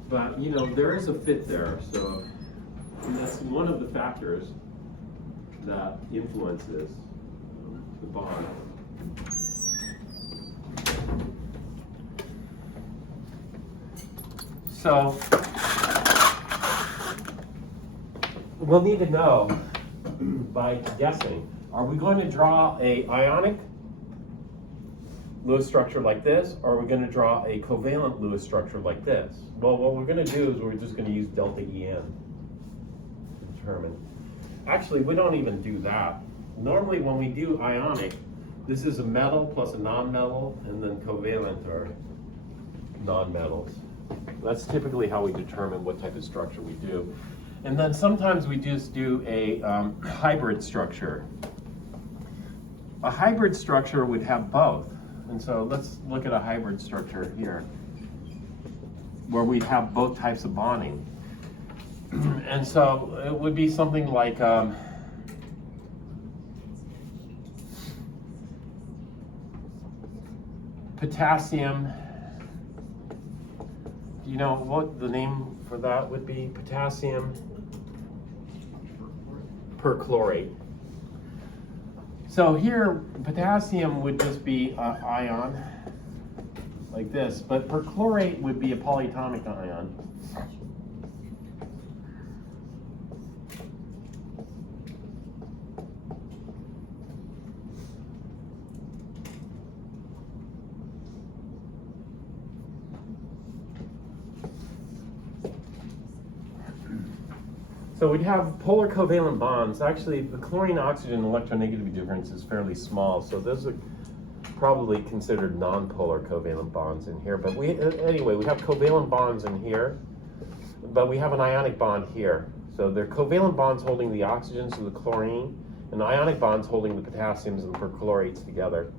But, you know, there is a fit there, so that's one of the factors that influences the bond. So we'll need to know by guessing, are we going to draw a ionic Lewis structure like this, or are we going to draw a covalent Lewis structure like this? Well, what we're going to do is we're just going to use delta En to determine. Actually, we don't even do that. Normally when we do ionic, this is a metal plus a non-metal and then covalent or non-metals. That's typically how we determine what type of structure we do. And then sometimes we just do a hybrid structure. A hybrid structure would have both. And so let's look at a hybrid structure here, where we'd have both types of bonding. And so it would be something like potassium. Do you know what the name for that would be? Potassium perchlorate. So here, potassium would just be an ion, like this, but perchlorate would be a polyatomic ion. So we'd have polar covalent bonds. Actually, the chlorine-oxygen electronegativity difference is fairly small, so those are probably considered non-polar covalent bonds in here. But anyway, we have covalent bonds in here, but we have an ionic bond here. So they're covalent bonds holding the oxygens and the chlorine, and ionic bonds holding the potassiums and the perchlorates together.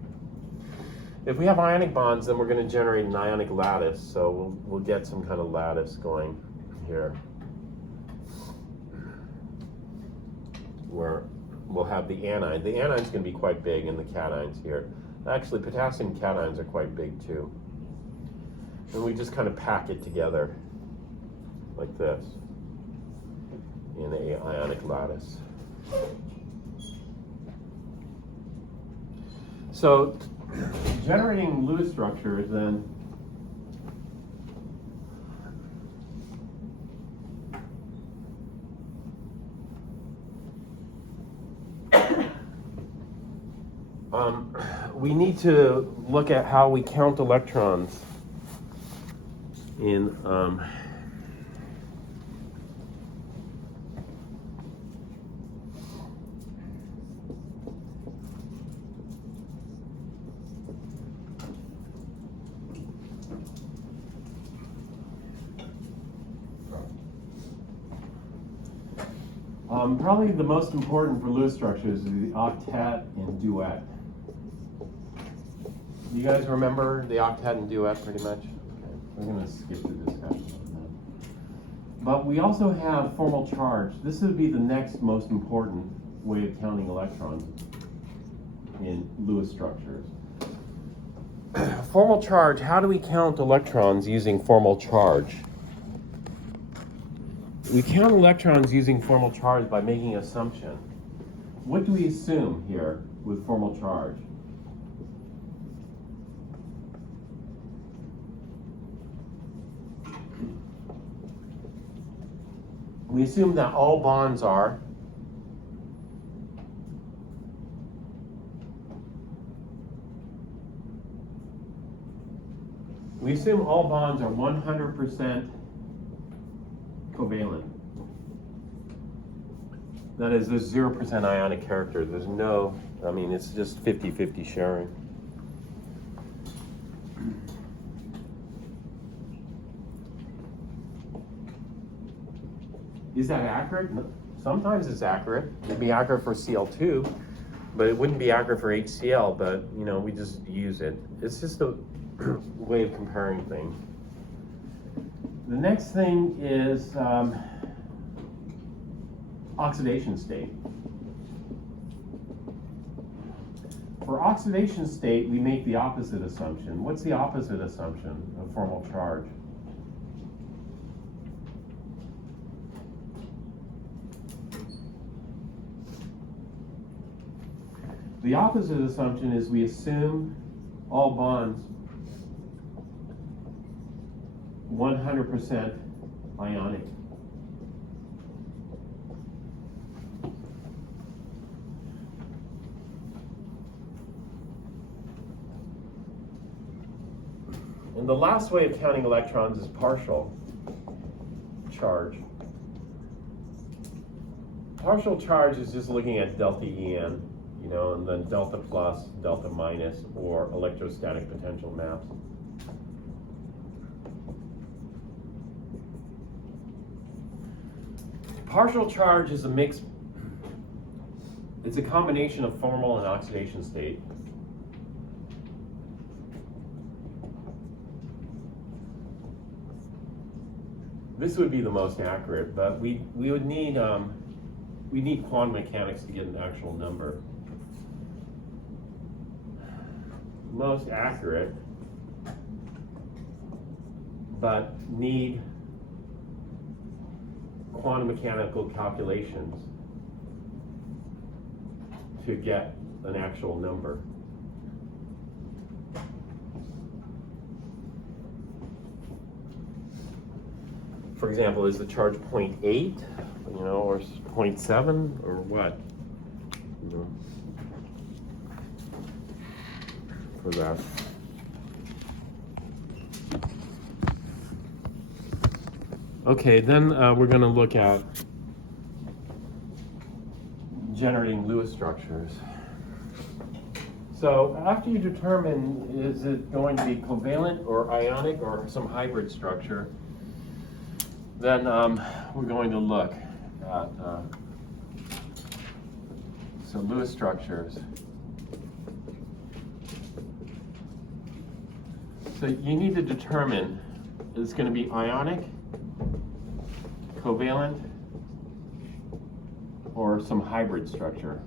If we have ionic bonds, then we're going to generate an ionic lattice, so we'll get some kind of lattice going here, where we'll have the anion. The anion's going to be quite big, and the cations here. Actually, potassium cations are quite big too. And we just kind of pack it together like this in a ionic lattice. So generating Lewis structures then we need to look at how we count electrons in probably the most important for Lewis structures is the octet and duet. You guys remember the octet and duet pretty much? Okay, we're going to skip the discussion on that. But we also have formal charge. This would be the next most important way of counting electrons in Lewis structures. Formal charge, how do we count electrons using formal charge? We count electrons using formal charge by making an assumption. What do we assume here with formal charge? We assume that all bonds are We assume all bonds are 100% covalent. That is, there's 0% ionic character. There's no, I mean, it's just 50-50 sharing. Is that accurate? No. Sometimes it's accurate. It'd be accurate for Cl2, but it wouldn't be accurate for HCl, but you know, we just use it. It's just a way of comparing things. The next thing is oxidation state. For oxidation state, we make the opposite assumption. What's the opposite assumption of formal charge? The opposite assumption is we assume all bonds 100% ionic. And the last way of counting electrons is partial charge. Partial charge is just looking at delta En. you know, and then delta plus, delta minus, or electrostatic potential maps. Partial charge is a mix. It's a combination of formal and oxidation state. This would be the most accurate, but we would need quantum mechanics to get an actual number. Most accurate, but need quantum mechanical calculations to get an actual number. For example, is the charge 0.8, you know, or 0.7, or what? You know, for that. Okay, then we're going to look at generating Lewis structures. So after you determine is it going to be covalent or ionic or some hybrid structure, then we're going to look at some Lewis structures. So you need to determine it's going to be ionic, covalent, or some hybrid structure.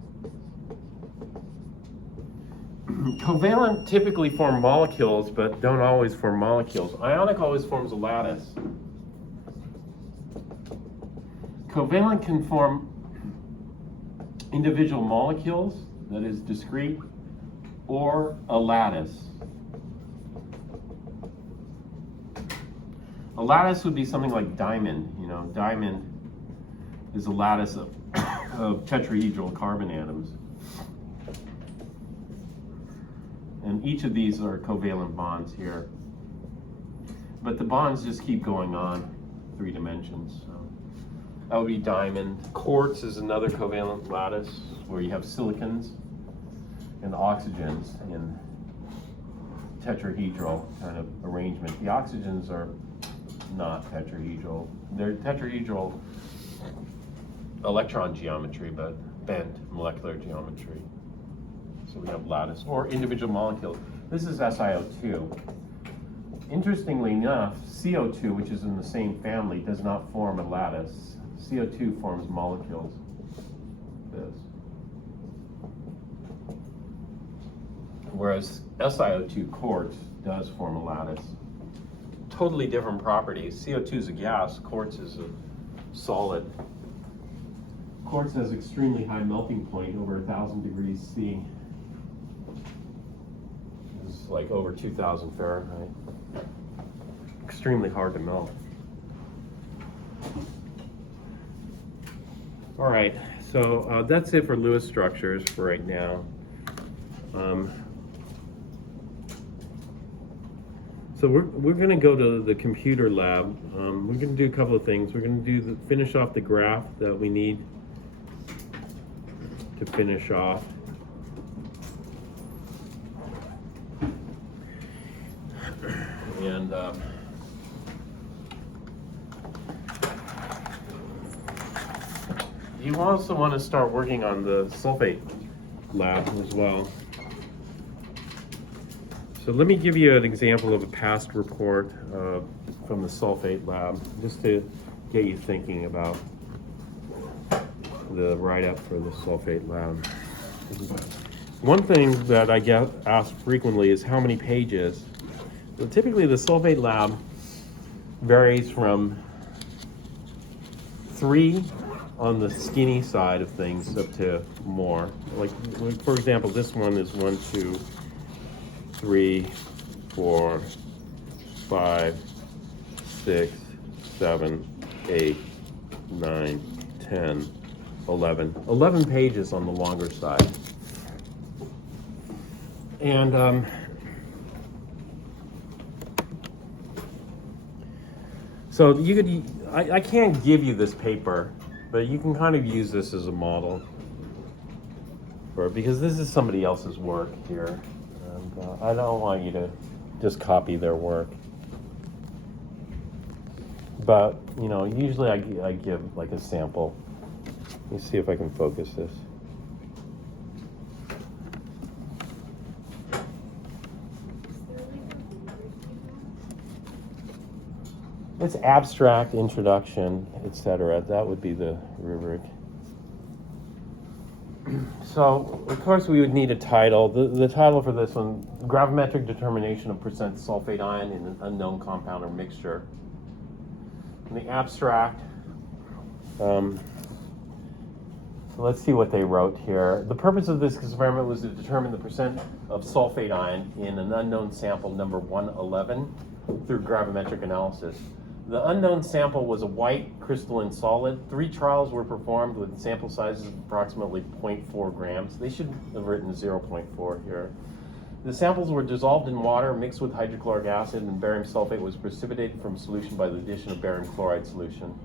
Covalent typically form molecules, but don't always form molecules. Ionic always forms a lattice. Covalent can form individual molecules, that is discrete, or a lattice. A lattice would be something like diamond. You know, diamond is a lattice of tetrahedral carbon atoms. And each of these are covalent bonds here. But the bonds just keep going on 3 dimensions. So that would be diamond. Quartz is another covalent lattice where you have silicons and oxygens in tetrahedral kind of arrangement. The oxygens are not tetrahedral. They're tetrahedral electron geometry, but bent molecular geometry. So we have lattice or individual molecules. This is SiO2. Interestingly enough, CO2, which is in the same family, does not form a lattice. CO2 forms molecules. This. Whereas SiO2 quartz does form a lattice. Totally different properties. CO2 is a gas, quartz is a solid. Quartz has extremely high melting point, over 1,000 degrees C. It's like over 2,000 Fahrenheit. Extremely hard to melt. All right, so that's it for Lewis structures for right now. So we're going to go to the computer lab. We're going to do a couple of things. We're going to finish off the graph that we need to finish off. And you also want to start working on the sulfate lab as well. So let me give you an example of a past report from the sulfate lab, just to get you thinking about the write-up for the sulfate lab. One thing that I get asked frequently is how many pages. So typically the sulfate lab varies from 3 on the skinny side of things up to more. Like, for example, this one is 1, 2, 3, 4, 5, 6, 7, 8, 9, 10, 11. 11 pages on the longer side. And so you could, I can't give you this paper, but you can kind of use this as a model. for it, because this is somebody else's work here. And I don't want you to just copy their work. But, you know, usually I give like a sample. Let me see if I can focus this. It's abstract, introduction, etc. That would be the rubric. So, of course, we would need a title. The title for this one, gravimetric determination of percent sulfate ion in an unknown compound or mixture. In the abstract, so let's see what they wrote here. The purpose of this experiment was to determine the percent of sulfate ion in an unknown sample number 111 through gravimetric analysis. The unknown sample was a white crystalline solid. 3 trials were performed with sample sizes of approximately 0.4 grams. They should have written 0.4 here. The samples were dissolved in water mixed with hydrochloric acid, and barium sulfate was precipitated from solution by the addition of barium chloride solution.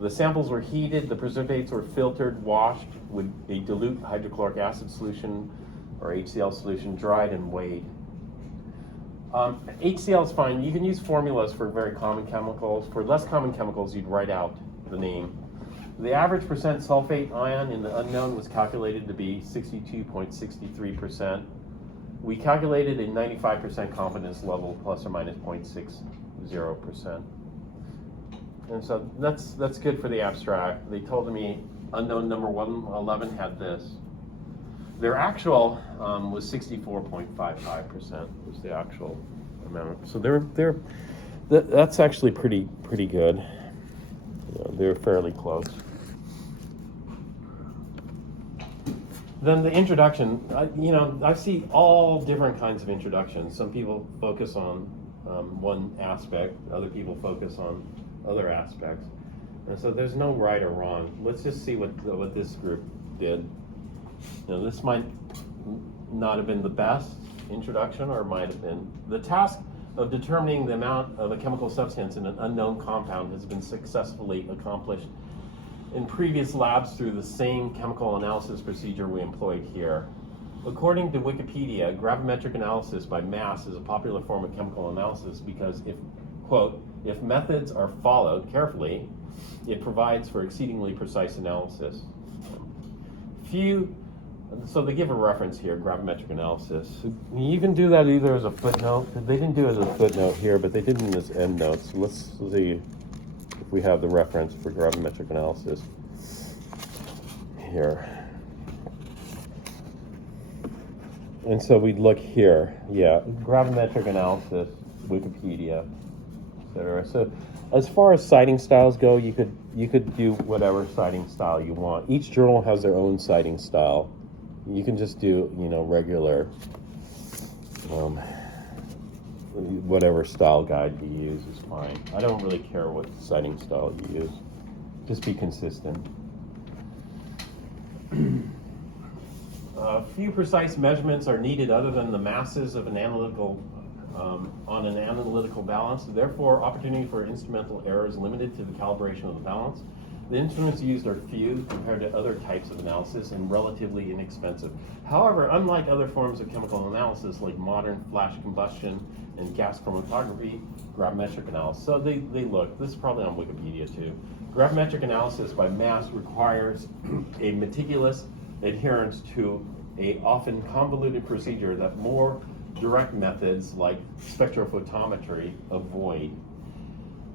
The samples were heated, the precipitates were filtered, washed with a dilute hydrochloric acid solution or HCl solution, dried and weighed. HCl is fine. You can use formulas for very common chemicals. For less common chemicals, you'd write out the name. The average percent sulfate ion in the unknown was calculated to be 62.63%. We calculated a 95% confidence level, plus or minus 0.60%. And so that's good for the abstract. They told me unknown number 111 had this. Their actual was 64.55% was the actual amount. So that's actually pretty good. You know, they're fairly close. Then the introduction. You know, I see all different kinds of introductions. Some people focus on one aspect. Other people focus on other aspects. And so there's no right or wrong. Let's just see what this group did. Now, this might not have been the best introduction, or it might have been. The task of determining the amount of a chemical substance in an unknown compound has been successfully accomplished in previous labs through the same chemical analysis procedure we employed here. According to Wikipedia, gravimetric analysis by mass is a popular form of chemical analysis because if, quote, if methods are followed carefully, it provides for exceedingly precise analysis. So they give a reference here, gravimetric analysis. You can do that either as a footnote. They didn't do it as a footnote here, but they did it as endnotes. So let's see if we have the reference for gravimetric analysis here. And so we'd look here, yeah, gravimetric analysis, Wikipedia, etc. So as far as citing styles go, you could do whatever citing style you want. Each journal has their own citing style. You can just do, you know, regular, whatever style guide you use is fine. I don't really care what citing style you use. Just be consistent. A few precise measurements are needed other than the masses of an analytical on an analytical balance. Therefore, opportunity for instrumental error is limited to the calibration of the balance. The instruments used are few compared to other types of analysis and relatively inexpensive. However, unlike other forms of chemical analysis like modern flash combustion and gas chromatography, gravimetric analysis. So they look, this is probably on Wikipedia too. Gravimetric analysis by mass requires a meticulous adherence to a often convoluted procedure that more direct methods like spectrophotometry avoid.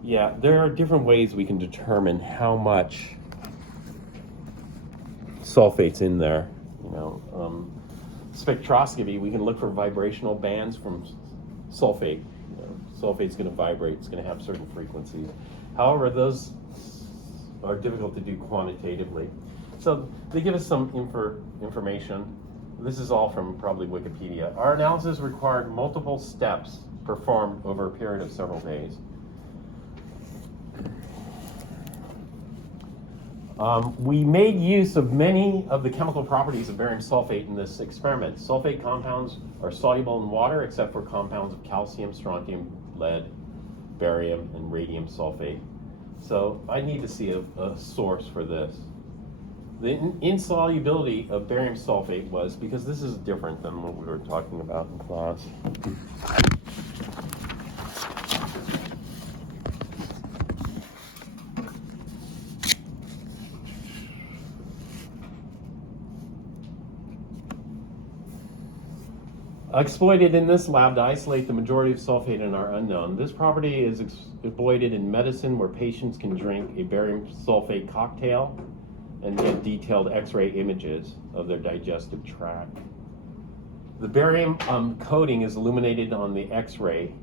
Yeah, there are different ways we can determine how much sulfate's in there. You know, spectroscopy, we can look for vibrational bands from sulfate. You know, sulfate's going to vibrate, it's going to have certain frequencies. However, those are difficult to do quantitatively. So they give us some information. This is all from probably Wikipedia. Our analysis required multiple steps performed over a period of several days. We made use of many of the chemical properties of barium sulfate in this experiment. Sulfate compounds are soluble in water except for compounds of calcium, strontium, lead, barium, and radium sulfate. So I need to see a source for this. The insolubility of barium sulfate was, because this is different than what we were talking about in class. Exploited in this lab to isolate the majority of sulfate in our unknown. This property is exploited in medicine where patients can drink a barium sulfate cocktail and get detailed X-ray images of their digestive tract. The barium coating is illuminated on the X-ray.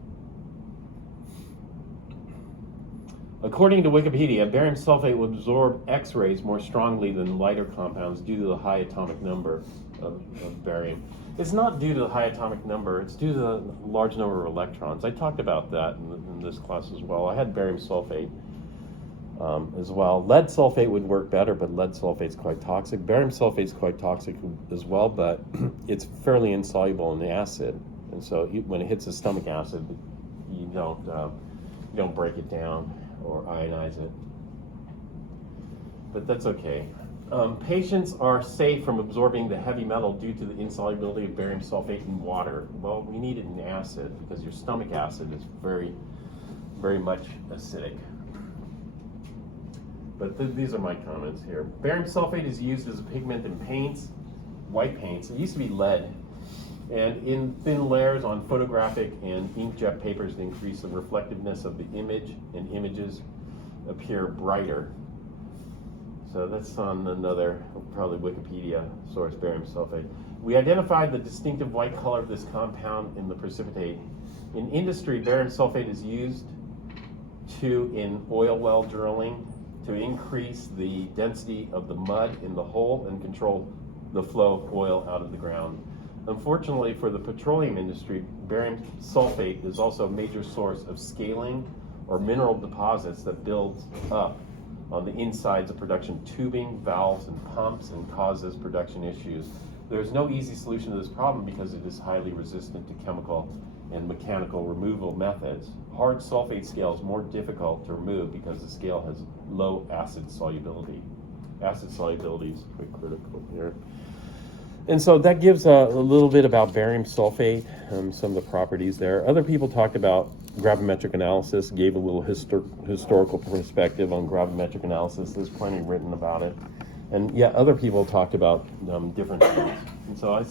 According to Wikipedia, barium sulfate will absorb X-rays more strongly than lighter compounds due to the high atomic number of barium. It's not due to the high atomic number, it's due to the large number of electrons. I talked about that in this class as well. I had barium sulfate as well. Lead sulfate would work better, but lead sulfate's quite toxic. Barium sulfate's quite toxic as well, but it's fairly insoluble in the acid. And so when it hits the stomach acid, you don't break it down or ionize it. But that's okay. Patients are safe from absorbing the heavy metal due to the insolubility of barium sulfate in water. Well, we need it in acid because your stomach acid is very, very much acidic. But these are my comments here. Barium sulfate is used as a pigment in paints, white paints. It used to be lead. And in thin layers on photographic and inkjet papers to increase the reflectiveness of the image, and images appear brighter. So that's on another, probably Wikipedia source, barium sulfate. We identified the distinctive white color of this compound in the precipitate. In industry, barium sulfate is used in oil well drilling to increase the density of the mud in the hole and control the flow of oil out of the ground. Unfortunately for the petroleum industry, barium sulfate is also a major source of scaling or mineral deposits that builds up on the insides of production tubing, valves, and pumps, and causes production issues. There's no easy solution to this problem because it is highly resistant to chemical and mechanical removal methods. Hard sulfate scale is more difficult to remove because the scale has low acid solubility. Acid solubility is quite critical here. And so that gives a little bit about barium sulfate, some of the properties there. Other people talked about gravimetric analysis, gave a little historical perspective on gravimetric analysis. There's plenty written about it. And yeah, other people talked about different things. And so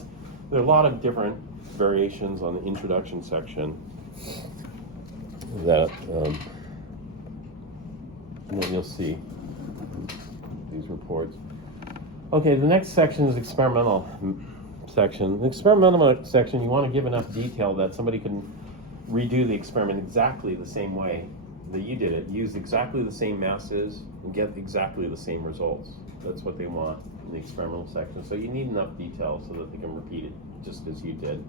there are a lot of different variations on the introduction section that you'll see these reports. Okay, the next section is experimental section. The experimental section, you want to give enough detail that somebody can redo the experiment exactly the same way that you did it. Use exactly the same masses and get exactly the same results. That's what they want in the experimental section. So you need enough detail so that they can repeat it just as you did.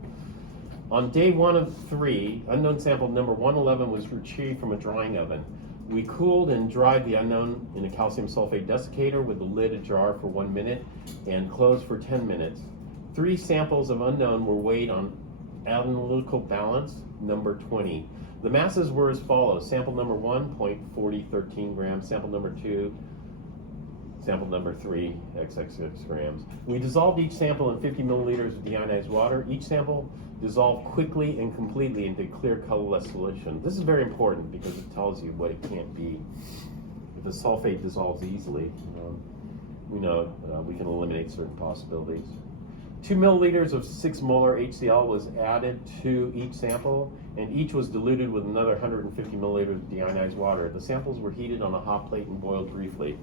On day 1 of 3, unknown sample number 111 was retrieved from a drying oven. We cooled and dried the unknown in a calcium sulfate desiccator with the lid ajar for 1 minute and closed for 10 minutes. 3 samples of unknown were weighed on analytical balance number 20. The masses were as follows: sample number 1, 0.4013 grams, sample number 2, sample number 3, xxx grams. We dissolved each sample in 50 milliliters of deionized water. Each sample dissolved quickly and completely into clear colorless solution. This is very important because it tells you what it can't be. If the sulfate dissolves easily, we know we can eliminate certain possibilities. 2 milliliters of 6 molar HCl was added to each sample, and each was diluted with another 150 milliliters of deionized water. The samples were heated on a hot plate and boiled briefly.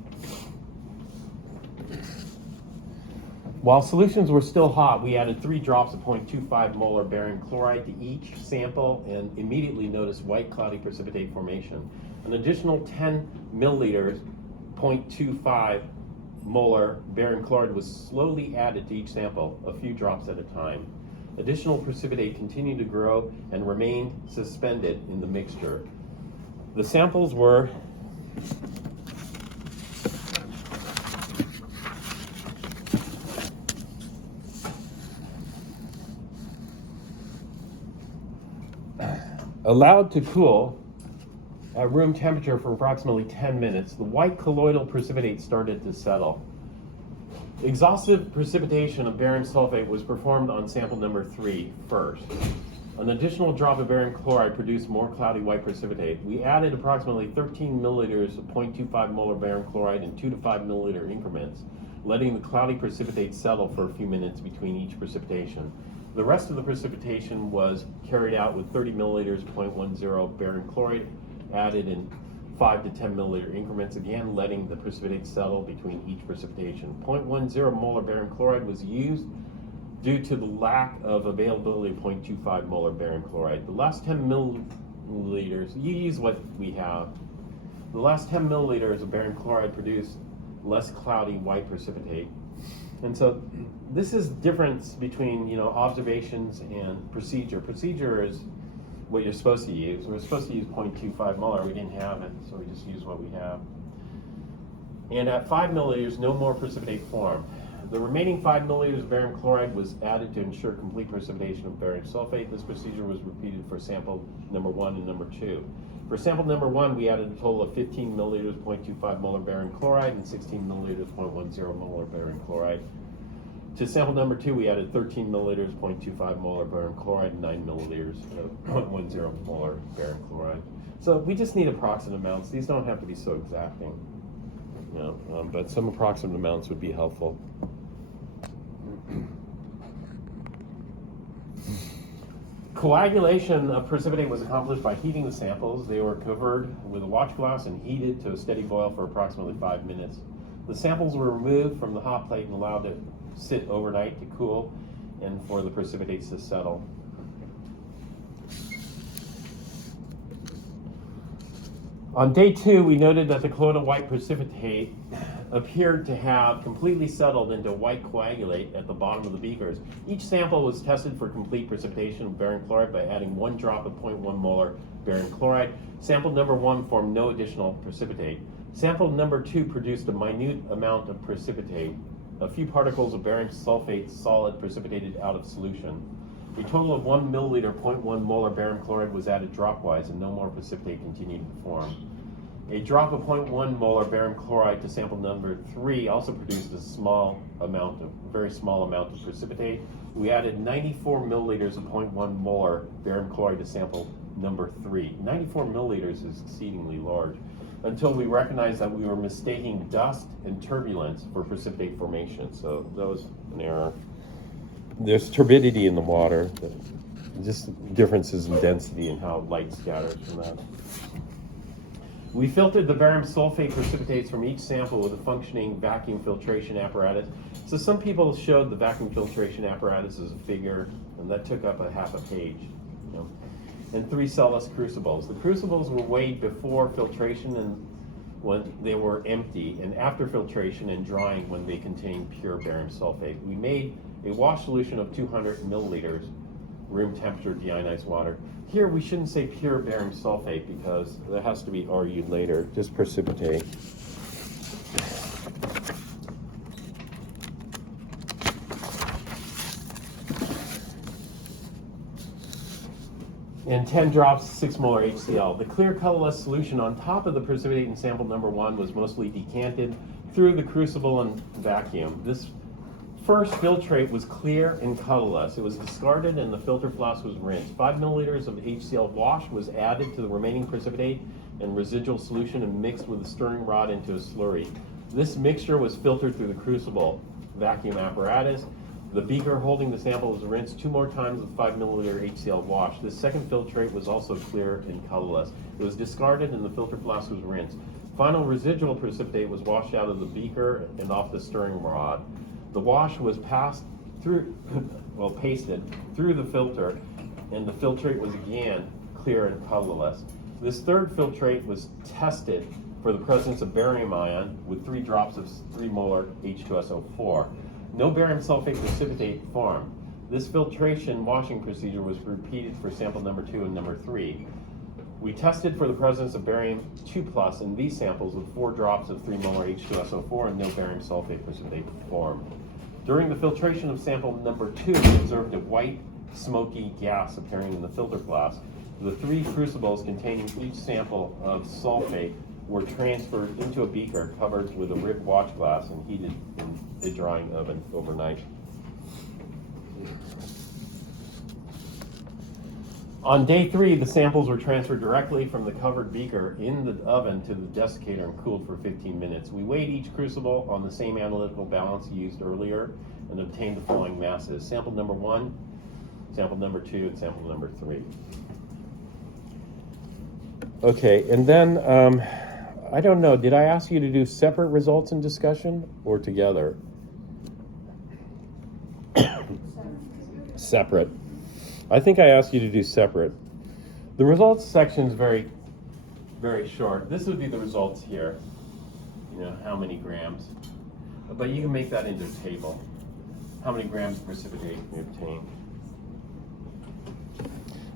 While solutions were still hot, we added 3 drops of 0.25 molar barium chloride to each sample and immediately noticed white cloudy precipitate formation. An additional 10 milliliters, 0.25 molar barium chloride was slowly added to each sample, a few drops at a time. Additional precipitate continued to grow and remained suspended in the mixture. The samples were allowed to cool at room temperature for approximately 10 minutes. The white colloidal precipitate started to settle. Exhaustive precipitation of barium sulfate was performed on sample number 3 first. An additional drop of barium chloride produced more cloudy white precipitate. We added approximately 13 milliliters of 0.25 molar barium chloride in 2 to 5 milliliter increments, letting the cloudy precipitate settle for a few minutes between each precipitation. The rest of the precipitation was carried out with 30 milliliters of 0.10 barium chloride added in 5 to 10 milliliter increments, again letting the precipitate settle between each precipitation. 0.10 molar barium chloride was used due to the lack of availability of 0.25 molar barium chloride. The last 10 milliliters, you use what we have. The last 10 milliliters of barium chloride produced less cloudy white precipitate. And so this is the difference between observations and procedure. Procedure is what you're supposed to use. We're supposed to use 0.25 molar. We didn't have it, so we just used what we have. And at 5 milliliters, no more precipitate formed. The remaining 5 milliliters of barium chloride was added to ensure complete precipitation of barium sulfate. This procedure was repeated for sample number 1 and number 2. For sample number 1, we added a total of 15 milliliters 0.25 molar barium chloride and 16 milliliters 0.10 molar barium chloride. To sample number 2, we added 13 milliliters 0.25 molar barium chloride and 9 milliliters 0.10 molar barium chloride. So we just need approximate amounts. These don't have to be so exacting, but some approximate amounts would be helpful. Coagulation of precipitate was accomplished by heating the samples. They were covered with a watch glass and heated to a steady boil for approximately 5 minutes. The samples were removed from the hot plate and allowed to sit overnight to cool and for the precipitates to settle. On day 2, we noted that the colloidal white precipitate appeared to have completely settled into white coagulate at the bottom of the beakers. Each sample was tested for complete precipitation of barium chloride by adding 1 drop of 0.1 molar barium chloride. Sample number 1 formed no additional precipitate. Sample number 2 produced a minute amount of precipitate. A few particles of barium sulfate solid precipitated out of solution. A total of 1 milliliter 0.1 molar barium chloride was added dropwise and no more precipitate continued to form. A drop of 0.1 molar barium chloride to sample number 3 also produced a very small amount of precipitate. We added 94 milliliters of 0.1 molar barium chloride to sample number 3. 94 milliliters is exceedingly large, until we recognized that we were mistaking dust and turbulence for precipitate formation. So that was an error. There's turbidity in the water, just differences in density and how light scatters from that. We filtered the barium sulfate precipitates from each sample with a functioning vacuum filtration apparatus. So some people showed the vacuum filtration apparatus as a figure, and that took up a half a page. And 3 cell-less crucibles. The crucibles were weighed before filtration and when they were empty, and after filtration and drying when they contained pure barium sulfate. We made a wash solution of 200 milliliters room temperature deionized water. Here we shouldn't say pure barium sulfate because that has to be RU'd later, just precipitate. And 10 drops, 6 molar HCl. The clear colorless solution on top of the precipitate in sample number 1 was mostly decanted through the crucible and vacuum. This first filtrate was clear and colorless. It was discarded and the filter flask was rinsed. 5 milliliters of HCl wash was added to the remaining precipitate and residual solution and mixed with a stirring rod into a slurry. This mixture was filtered through the crucible vacuum apparatus. The beaker holding the sample was rinsed 2 more times with 5 milliliter HCl wash. This second filtrate was also clear and colorless. It was discarded and the filter flask was rinsed. Final residual precipitate was washed out of the beaker and off the stirring rod. The wash was pasted through the filter, and the filtrate was again clear and colorless. This third filtrate was tested for the presence of barium ion with 3 drops of 3 molar H2SO4. No barium sulfate precipitate formed. This filtration washing procedure was repeated for sample number 2 and number 3. We tested for the presence of barium 2+ in these samples with 4 drops of 3 molar H2SO4 and no barium sulfate precipitate formed. During the filtration of sample number 2, we observed a white, smoky gas appearing in the filter flask. The 3 crucibles containing each sample of sulfate were transferred into a beaker covered with a ribbed watch glass and heated in a drying oven overnight. On day 3, the samples were transferred directly from the covered beaker in the oven to the desiccator and cooled for 15 minutes. We weighed each crucible on the same analytical balance used earlier and obtained the following masses: sample number 1, sample number 2, and sample number 3. Okay, and then, I don't know, did I ask you to do separate results and discussion or together? Separate. I think I asked you to do separate. The results section is very, very short. This would be the results here. You know, how many grams. But you can make that into a table. How many grams of precipitate we obtained.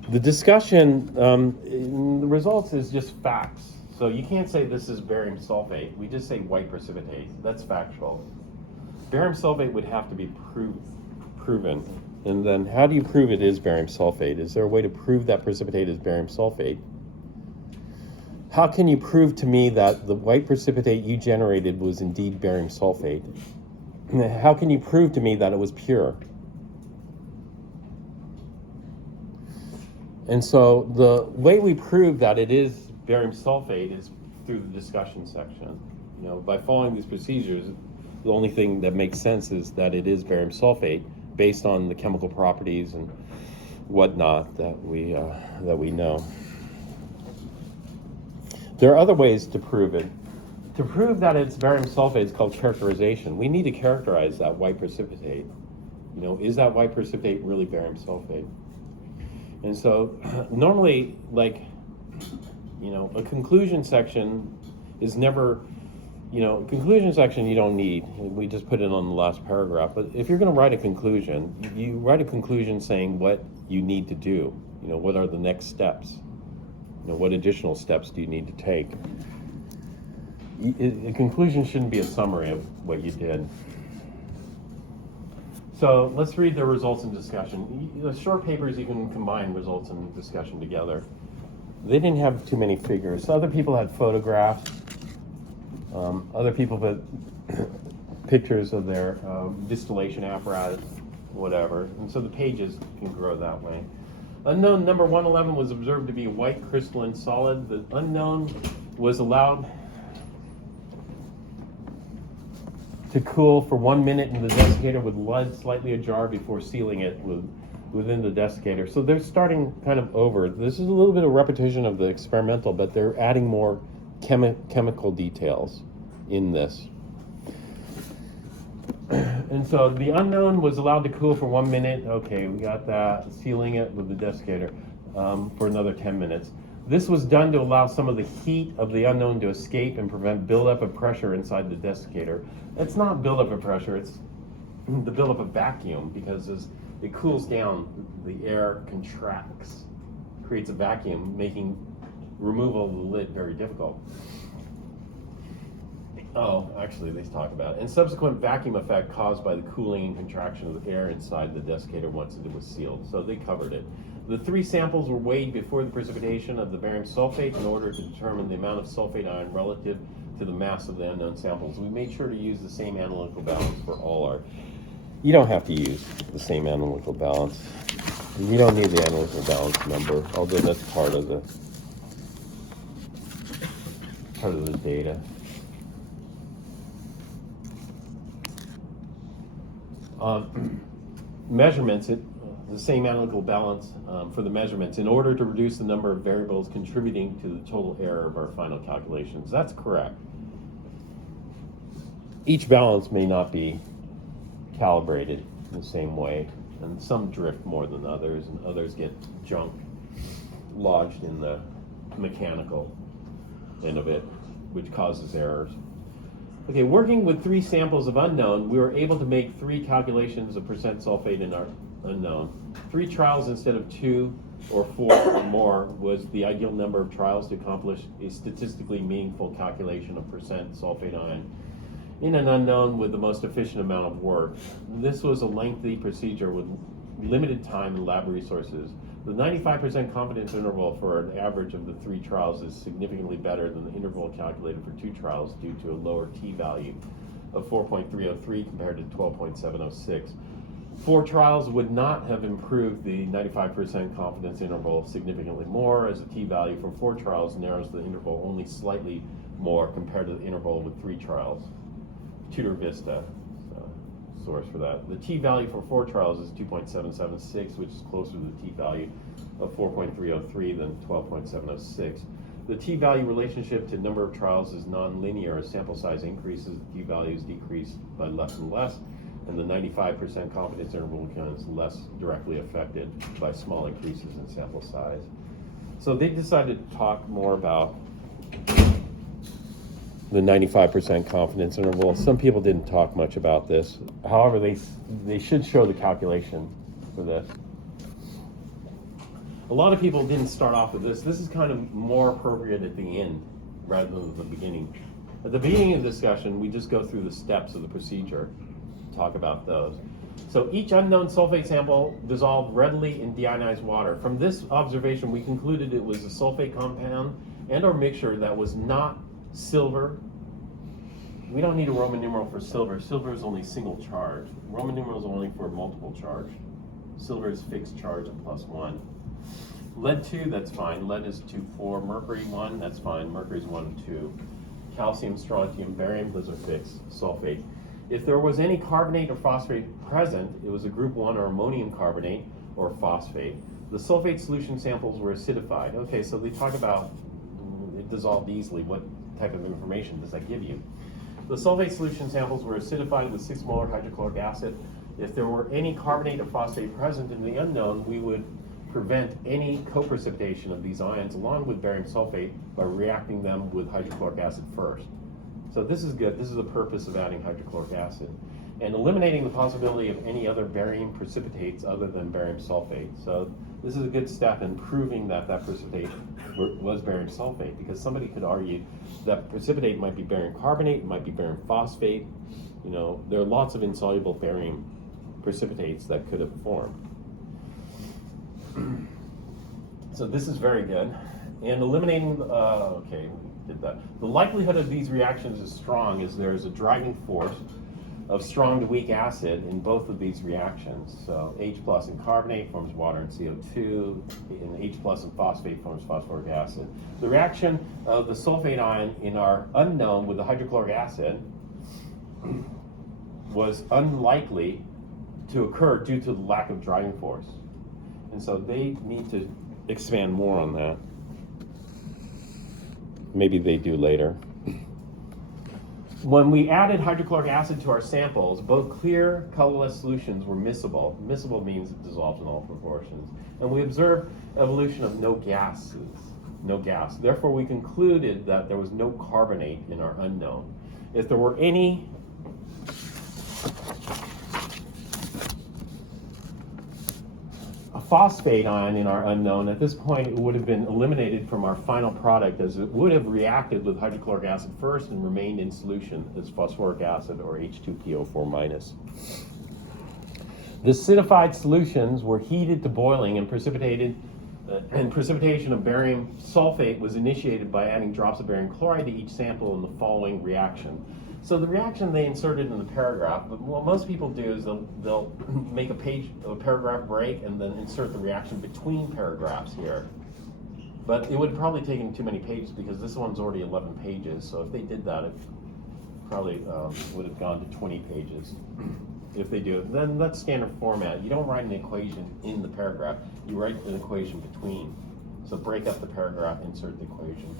The discussion, the results is just facts. So you can't say this is barium sulfate. We just say white precipitate. That's factual. Barium sulfate would have to be proven. And then how do you prove it is barium sulfate? Is there a way to prove that precipitate is barium sulfate? How can you prove to me that the white precipitate you generated was indeed barium sulfate? How can you prove to me that it was pure? And so the way we prove that it is barium sulfate is through the discussion section. You know, by following these procedures, the only thing that makes sense is that it is barium sulfate, based on the chemical properties and whatnot that we know. There are other ways to prove it. To prove that it's barium sulfate is called characterization. We need to characterize that white precipitate. You know, is that white precipitate really barium sulfate? And so normally, like, you know, a conclusion section is never, you know, conclusion section you don't need. We just put it on the last paragraph. But if you're going to write a conclusion, you write a conclusion saying what you need to do. You know, what are the next steps? You know, what additional steps do you need to take? A conclusion shouldn't be a summary of what you did. So let's read the results and discussion. The short papers, you can combine results and discussion together. They didn't have too many figures. Other people had photographs. Other people put pictures of their distillation apparatus, whatever. And so the pages can grow that way. Unknown number 111 was observed to be a white crystalline solid. The unknown was allowed to cool for 1 minute in the desiccator with lead slightly ajar before sealing it within the desiccator. So they're starting kind of over. This is a little bit of repetition of the experimental, but they're adding more chemical details in this. And so the unknown was allowed to cool for 1 minute. Okay, we got that. Sealing it with the desiccator for another 10 minutes. This was done to allow some of the heat of the unknown to escape and prevent buildup of pressure inside the desiccator. It's not buildup of pressure, it's the buildup of vacuum, because as it cools down, the air contracts, creates a vacuum, making removal of the lid very difficult. Oh, actually, they talk about it. And subsequent vacuum effect caused by the cooling and contraction of the air inside the desiccator once it was sealed. So they covered it. The 3 samples were weighed before the precipitation of the barium sulfate in order to determine the amount of sulfate ion relative to the mass of the unknown samples. We made sure to use the same analytical balance for all our. You don't have to use the same analytical balance. You don't need the analytical balance number, although that's part of the data. Measurements, the same analytical balance for the measurements in order to reduce the number of variables contributing to the total error of our final calculations. That's correct. Each balance may not be calibrated in the same way, and some drift more than others, and others get junk lodged in the mechanical end of it, which causes errors. Okay, working with 3 samples of unknown, we were able to make 3 calculations of percent sulfate in our unknown. 3 trials instead of 2 or 4 or more was the ideal number of trials to accomplish a statistically meaningful calculation of percent sulfate ion in an unknown with the most efficient amount of work. This was a lengthy procedure with limited time and lab resources. The 95% confidence interval for an average of the 3 trials is significantly better than the interval calculated for 2 trials due to a lower t-value of 4.303 compared to 12.706. 4 trials would not have improved the 95% confidence interval significantly more, as the t-value for 4 trials narrows the interval only slightly more compared to the interval with 3 trials. Tudor Vista, source for that. The t-value for 4 trials is 2.776, which is closer to the t-value of 4.303 than 12.706. The t-value relationship to number of trials is nonlinear. As sample size increases, the t-values decrease by less and less, and the 95% confidence interval becomes less directly affected by small increases in sample size. So they decided to talk more about the 95% confidence interval. Some people didn't talk much about this. However, they should show the calculation for this. A lot of people didn't start off with this. This is kind of more appropriate at the end rather than the beginning. At the beginning of the discussion, we just go through the steps of the procedure, talk about those. So each unknown sulfate sample dissolved readily in deionized water. From this observation, we concluded it was a sulfate compound and or mixture that was not silver. We don't need a Roman numeral for silver. Silver is only single charge. Roman numeral is only for multiple charge. Silver is fixed charge and +1. Lead 2, that's fine. Lead is 2, 4. Mercury 1, that's fine. Mercury is 1, 2. Calcium, strontium, barium, those are fixed. Sulfate. If there was any carbonate or phosphate present, it was a group 1 or ammonium carbonate or phosphate. The sulfate solution samples were acidified. Okay, so they talk about it dissolved easily. What type of information does that give you? The sulfate solution samples were acidified with 6 molar hydrochloric acid. If there were any carbonate or phosphate present in the unknown, we would prevent any co-precipitation of these ions along with barium sulfate by reacting them with hydrochloric acid first. So this is good. This is the purpose of adding hydrochloric acid. And eliminating the possibility of any other barium precipitates other than barium sulfate. So this is a good step in proving that that precipitate was barium sulfate, because somebody could argue that precipitate might be barium carbonate, it might be barium phosphate. You know, there are lots of insoluble barium precipitates that could have formed. So this is very good. And eliminating, okay, we did that. The likelihood of these reactions is strong as there is a driving force of strong to weak acid in both of these reactions. So H plus in carbonate forms water and CO2, and H plus in phosphate forms phosphoric acid. The reaction of the sulfate ion in our unknown with the hydrochloric acid was unlikely to occur due to the lack of driving force. And so they need to expand more on that. Maybe they do later. When we added hydrochloric acid to our samples, both clear, colorless solutions were miscible. Miscible means it dissolves in all proportions. And we observed evolution of no gases, no gas. Therefore, we concluded that there was no carbonate in our unknown. If there were any phosphate ion in our unknown, at this point it would have been eliminated from our final product, as it would have reacted with hydrochloric acid first and remained in solution as phosphoric acid or H2PO4-. The acidified solutions were heated to boiling and precipitated, and precipitation of barium sulfate was initiated by adding drops of barium chloride to each sample in the following reaction. So the reaction they inserted in the paragraph, but what most people do is they'll make a paragraph break and then insert the reaction between paragraphs here. But it would probably take them too many pages because this one's already 11 pages. So if they did that, it probably would have gone to 20 pages. If they do it, then that's standard format. You don't write an equation in the paragraph. You write an equation between. So break up the paragraph, insert the equation.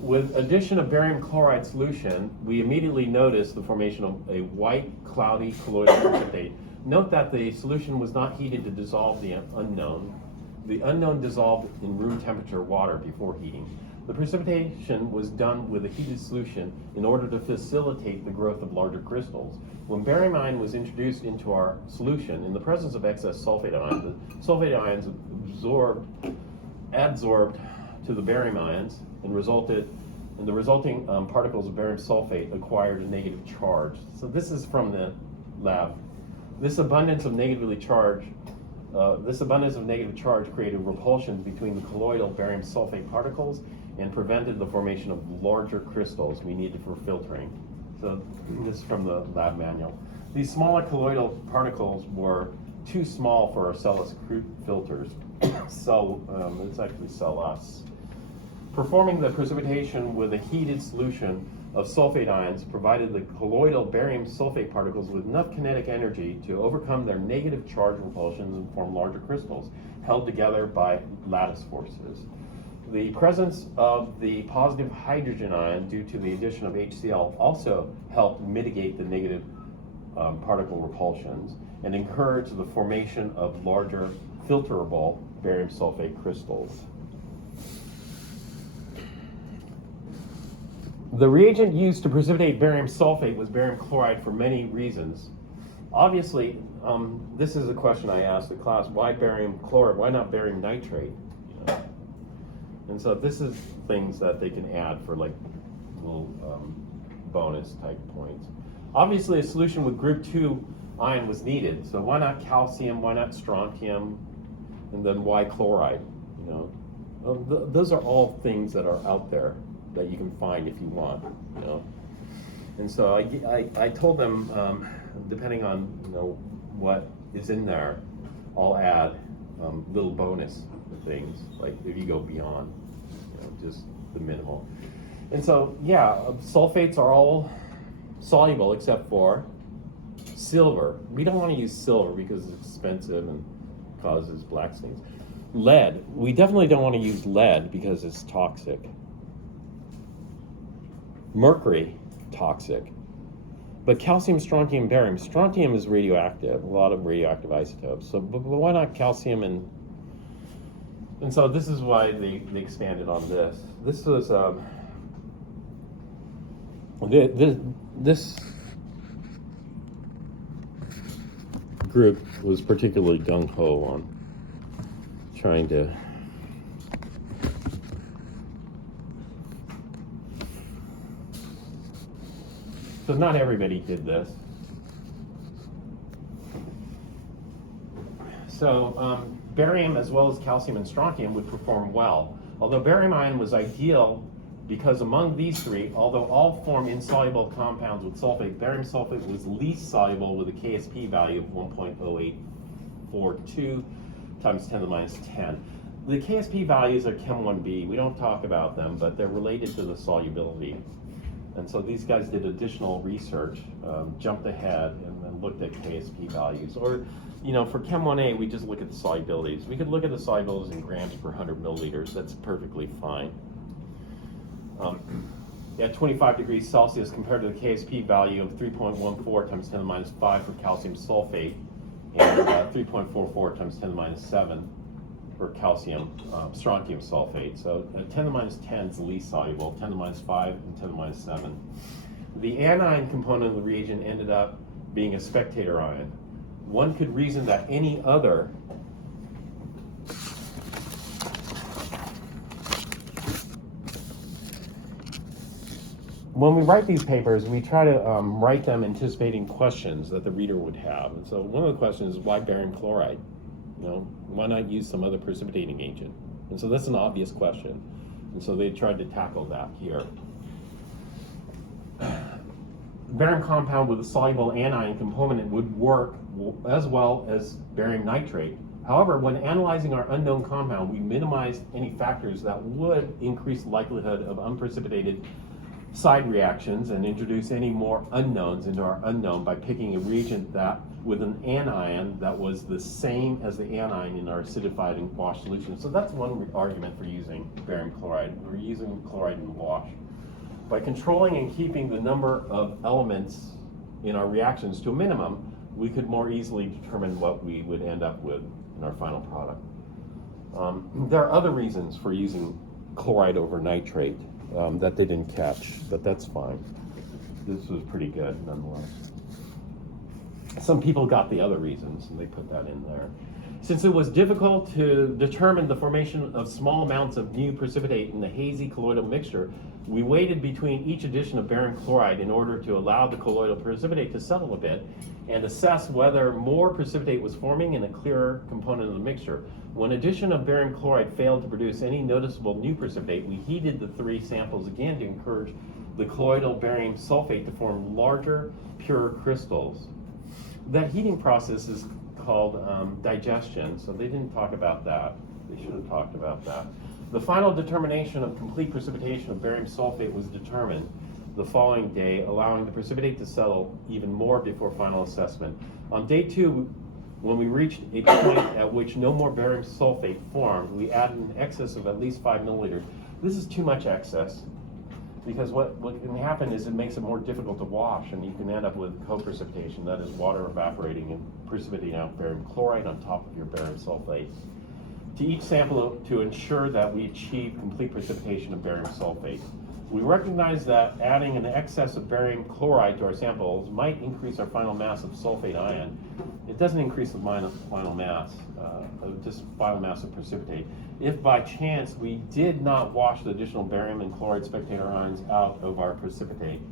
With addition of barium chloride solution, we immediately noticed the formation of a white, cloudy, colloidal precipitate. Note that the solution was not heated to dissolve the unknown. The unknown dissolved in room temperature water before heating. The precipitation was done with a heated solution in order to facilitate the growth of larger crystals. When barium ion was introduced into our solution, in the presence of excess sulfate ions, the sulfate ions adsorbed to the barium ions and the resulting particles of barium sulfate acquired a negative charge. So this is from the lab. This abundance of negative charge created repulsions between the colloidal barium sulfate particles and prevented the formation of larger crystals we needed for filtering. So this is from the lab manual. These smaller colloidal particles were too small for our cellulose filters. It's actually cellulose. Performing the precipitation with a heated solution of sulfate ions provided the colloidal barium sulfate particles with enough kinetic energy to overcome their negative charge repulsions and form larger crystals held together by lattice forces. The presence of the positive hydrogen ion due to the addition of HCl also helped mitigate the negative particle repulsions and encourage the formation of larger filterable barium sulfate crystals. The reagent used to precipitate barium sulfate was barium chloride for many reasons. Obviously, this is a question I asked the class, why barium chloride, why not barium nitrate? You know? And so this is things that they can add for like little bonus type points. Obviously a solution with group 2 ion was needed, so why not calcium, why not strontium, and then why chloride? You know, those are all things that are out there that you can find if you want, you know. And so I told them, depending on what is in there, I'll add little bonus things, like if you go beyond, just the minimal. And so, yeah, sulfates are all soluble except for silver. We don't want to use silver because it's expensive and causes black stains. Lead, we definitely don't want to use lead because it's toxic. Mercury, toxic. But calcium, strontium, barium. Strontium is radioactive, a lot of radioactive isotopes. So, but why not calcium and so this is why they expanded on this. This was this group was particularly gung-ho on trying to so not everybody did this. So barium as well as calcium and strontium would perform well. Although barium ion was ideal because among these three, although all form insoluble compounds with sulfate, barium sulfate was least soluble with a KSP value of 1.0842 times 10 to the minus 10. The KSP values are Chem 1b. We don't talk about them, but they're related to the solubility. And so these guys did additional research, jumped ahead, and then looked at KSP values. Or, for Chem 1a, we just look at the solubilities. We could look at the solubilities in grams per 100 milliliters. That's perfectly fine. At 25 degrees Celsius compared to the KSP value of 3.14 times 10 to the minus 5 for calcium sulfate and 3.44 times 10 to the minus 7 for calcium strontium sulfate. So 10 to the minus 10 is the least soluble, 10 to the minus 5 and 10 to the minus 7. The anion component of the reagent ended up being a spectator ion. One could reason that any other when we write these papers, we try to write them anticipating questions that the reader would have. And so one of the questions is, why barium chloride? Why not use some other precipitating agent? And so that's an obvious question. And so they tried to tackle that here. Barium compound with a soluble anion component would work as well as barium nitrate. However, when analyzing our unknown compound, we minimized any factors that would increase the likelihood of unprecipitated side reactions and introduce any more unknowns into our unknown by picking a reagent that with an anion that was the same as the anion in our acidified and wash solution. So that's one argument for using barium chloride. We're using chloride in the wash. By controlling and keeping the number of elements in our reactions to a minimum, we could more easily determine what we would end up with in our final product. There are other reasons for using chloride over nitrate that they didn't catch, but that's fine. This was pretty good nonetheless. Some people got the other reasons and they put that in there. Since it was difficult to determine the formation of small amounts of new precipitate in the hazy colloidal mixture, we waited between each addition of barium chloride in order to allow the colloidal precipitate to settle a bit and assess whether more precipitate was forming in a clearer component of the mixture. When addition of barium chloride failed to produce any noticeable new precipitate, we heated the 3 samples again to encourage the colloidal barium sulfate to form larger, purer crystals. That heating process is called digestion, so they didn't talk about that. They should have talked about that. The final determination of complete precipitation of barium sulfate was determined the following day, allowing the precipitate to settle even more before final assessment. On day 2, when we reached a point at which no more barium sulfate formed, we added an excess of at least 5 milliliters. This is too much excess, because what can happen is it makes it more difficult to wash, and you can end up with co-precipitation, that is water evaporating and precipitating out barium chloride on top of your barium sulfate. To each sample to ensure that we achieve complete precipitation of barium sulfate. We recognize that adding an excess of barium chloride to our samples might increase our final mass of sulfate ion. It doesn't increase the final mass, just final mass of precipitate. If by chance we did not wash the additional barium and chloride spectator ions out of our precipitate.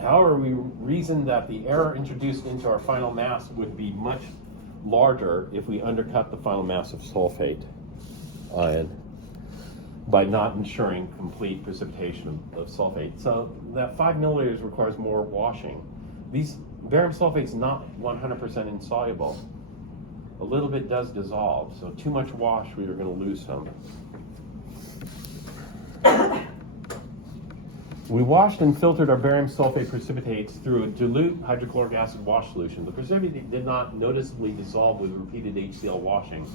However, we reasoned that the error introduced into our final mass would be much larger if we undercut the final mass of sulfate ion by not ensuring complete precipitation of sulfate. So that 5 milliliters requires more washing. These barium sulfate's not 100% insoluble. A little bit does dissolve, so too much wash, we are going to lose some. We washed and filtered our barium sulfate precipitates through a dilute hydrochloric acid wash solution. The precipitate did not noticeably dissolve with repeated HCl washing.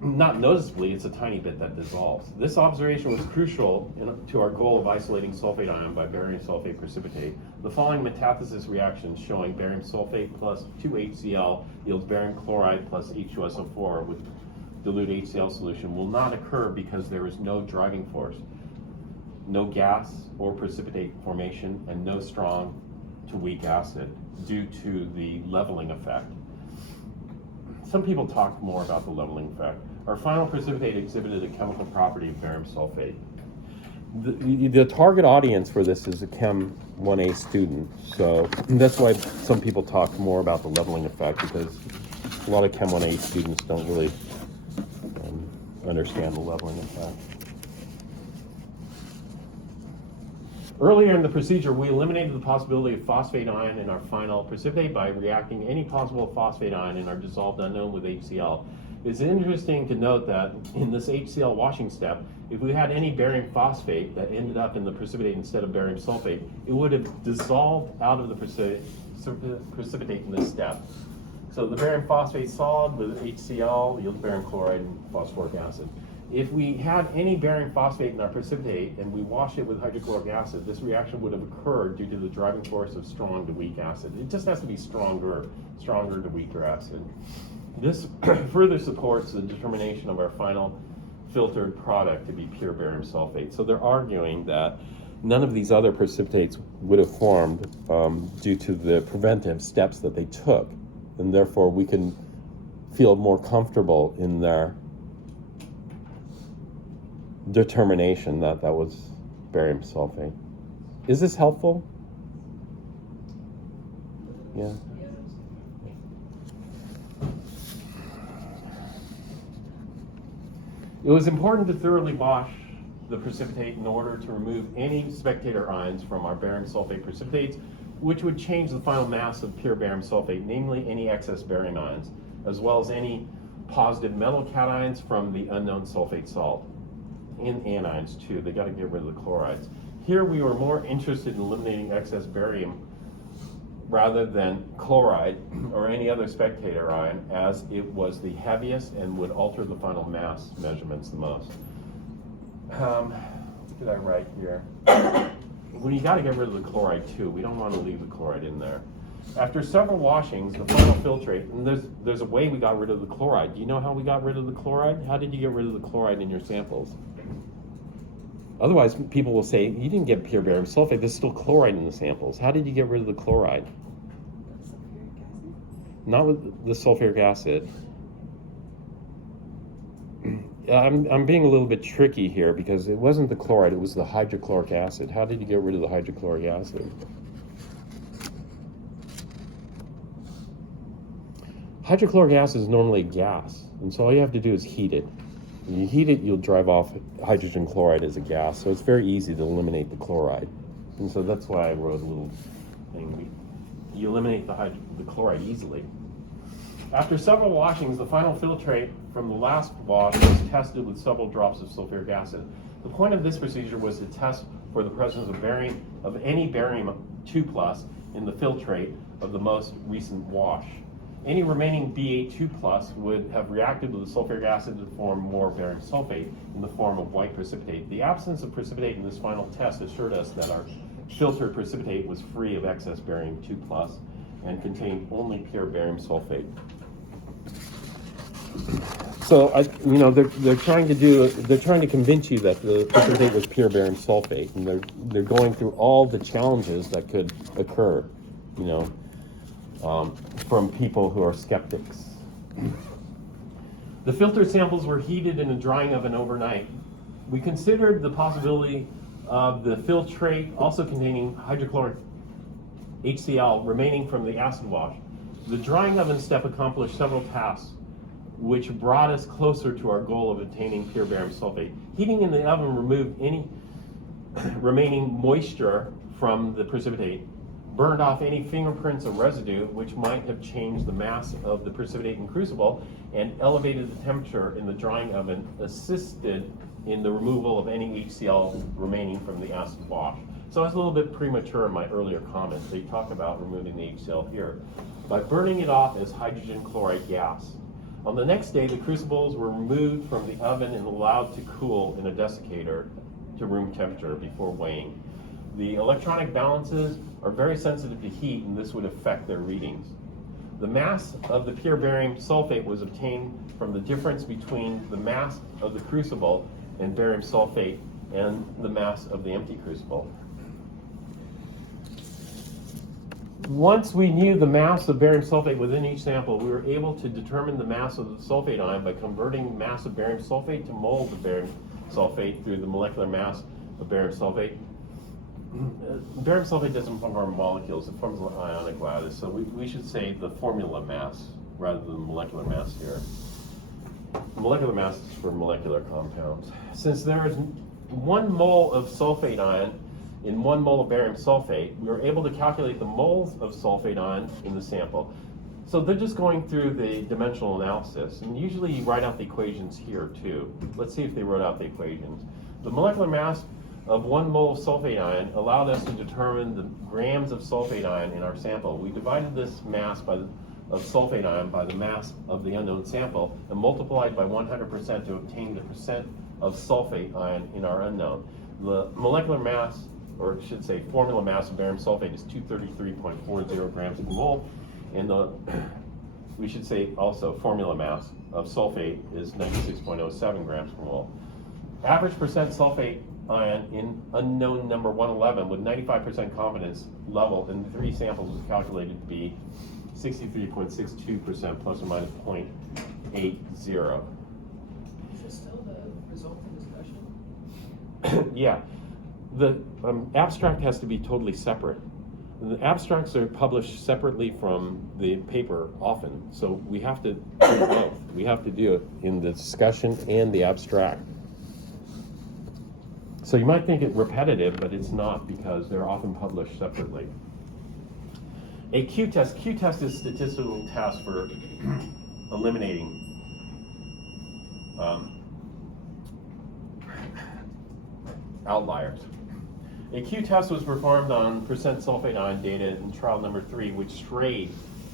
Not noticeably, it's a tiny bit that dissolves. This observation was crucial to our goal of isolating sulfate ion by barium sulfate precipitate. The following metathesis reactions showing barium sulfate plus 2HCl yields barium chloride plus H2SO4 with dilute HCl solution will not occur because there is no driving force, no gas or precipitate formation, and no strong to weak acid due to the leveling effect. Some people talk more about the leveling effect. Our final precipitate exhibited a chemical property of barium sulfate. The target audience for this is a Chem 1A student, so that's why some people talk more about the leveling effect, because a lot of Chem 1A students don't really understand the leveling effect. Earlier in the procedure, we eliminated the possibility of phosphate ion in our final precipitate by reacting any possible phosphate ion in our dissolved unknown with HCl. It's interesting to note that in this HCl washing step, if we had any barium phosphate that ended up in the precipitate instead of barium sulfate, it would have dissolved out of the precipitate in this step. So the barium phosphate solid with HCl yields barium chloride and phosphoric acid. If we had any barium phosphate in our precipitate and we washed it with hydrochloric acid, this reaction would have occurred due to the driving force of strong to weak acid. It just has to be stronger to weaker acid. This further supports the determination of our final filtered product to be pure barium sulfate. So they're arguing that none of these other precipitates would have formed due to the preventive steps that they took, and therefore we can feel more comfortable in their determination that that was barium sulfate. Is this helpful? Yeah. It was important to thoroughly wash the precipitate in order to remove any spectator ions from our barium sulfate precipitates, which would change the final mass of pure barium sulfate, namely any excess barium ions, as well as any positive metal cations from the unknown sulfate salt. And anions too, they got to get rid of the chlorides. Here we were more interested in eliminating excess barium rather than chloride or any other spectator ion, as it was the heaviest and would alter the final mass measurements the most. What did I write here? Well, you got to get rid of the chloride too. We don't want to leave the chloride in there. After several washings, the final filtrate, and there's a way we got rid of the chloride. Do you know how we got rid of the chloride? How did you get rid of the chloride in your samples? Otherwise, people will say, you didn't get pure barium sulfate, there's still chloride in the samples. How did you get rid of the chloride? Sulfuric acid? Not with the sulfuric acid. I'm being a little bit tricky here because it wasn't the chloride, it was the hydrochloric acid. How did you get rid of the hydrochloric acid? Hydrochloric acid is normally a gas, and so all you have to do is heat it. You heat it, you'll drive off hydrogen chloride as a gas, so it's very easy to eliminate the chloride. And so that's why I wrote a little thing. You eliminate the chloride easily. After several washings, the final filtrate from the last wash was tested with several drops of sulfuric acid. The point of this procedure was to test for the presence of any barium 2+ in the filtrate of the most recent wash. Any remaining Ba2+ would have reacted with the sulfuric acid to form more barium sulfate in the form of white precipitate. The absence of precipitate in this final test assured us that our filtered precipitate was free of excess barium 2+ and contained only pure barium sulfate. So they're trying to convince you that the precipitate was pure barium sulfate, and they're going through all the challenges that could occur, from people who are skeptics. The filtered samples were heated in a drying oven overnight. We considered the possibility of the filtrate also containing hydrochloric HCl remaining from the acid wash. The drying oven step accomplished several tasks which brought us closer to our goal of obtaining pure barium sulfate. Heating in the oven removed any remaining moisture from the precipitate, burned off any fingerprints of residue which might have changed the mass of the precipitate in crucible, and elevated the temperature in the drying oven, assisted in the removal of any HCl remaining from the acid wash. So I was a little bit premature in my earlier comments. They talk about removing the HCl here by burning it off as hydrogen chloride gas. On the next day, the crucibles were removed from the oven and allowed to cool in a desiccator to room temperature before weighing. The electronic balances are very sensitive to heat, and this would affect their readings. The mass of the pure barium sulfate was obtained from the difference between the mass of the crucible and barium sulfate and the mass of the empty crucible. Once we knew the mass of barium sulfate within each sample, we were able to determine the mass of the sulfate ion by converting mass of barium sulfate to moles of barium sulfate through the molecular mass of barium sulfate. Barium sulfate doesn't form molecules, it forms an ionic lattice, so we should say the formula mass rather than the molecular mass here. Molecular mass is for molecular compounds. Since there is 1 mole of sulfate ion in 1 mole of barium sulfate, we were able to calculate the moles of sulfate ion in the sample. So they're just going through the dimensional analysis, and usually you write out the equations here too. Let's see if they wrote out the equations. The molecular mass of 1 mole of sulfate ion allowed us to determine the grams of sulfate ion in our sample. We divided this mass of sulfate ion by the mass of the unknown sample and multiplied by 100% to obtain the percent of sulfate ion in our unknown. The molecular mass, or I should say formula mass of barium sulfate, is 233.40 grams per mole, and we should say also formula mass of sulfate is 96.07 grams per mole. Average percent sulfate ion in unknown number 111 with 95% confidence level in 3 samples was calculated to be 63.62% plus or minus 0.80. Is this still the resulting discussion? Yeah. The abstract has to be totally separate. The abstracts are published separately from the paper often, so we have to do both. We have to do it in the discussion and the abstract. So you might think it repetitive, but it's not, because they're often published separately. A Q-test. Q-test is a statistical test for eliminating outliers. A Q-test was performed on percent sulfate ion data in trial number 3, which strayed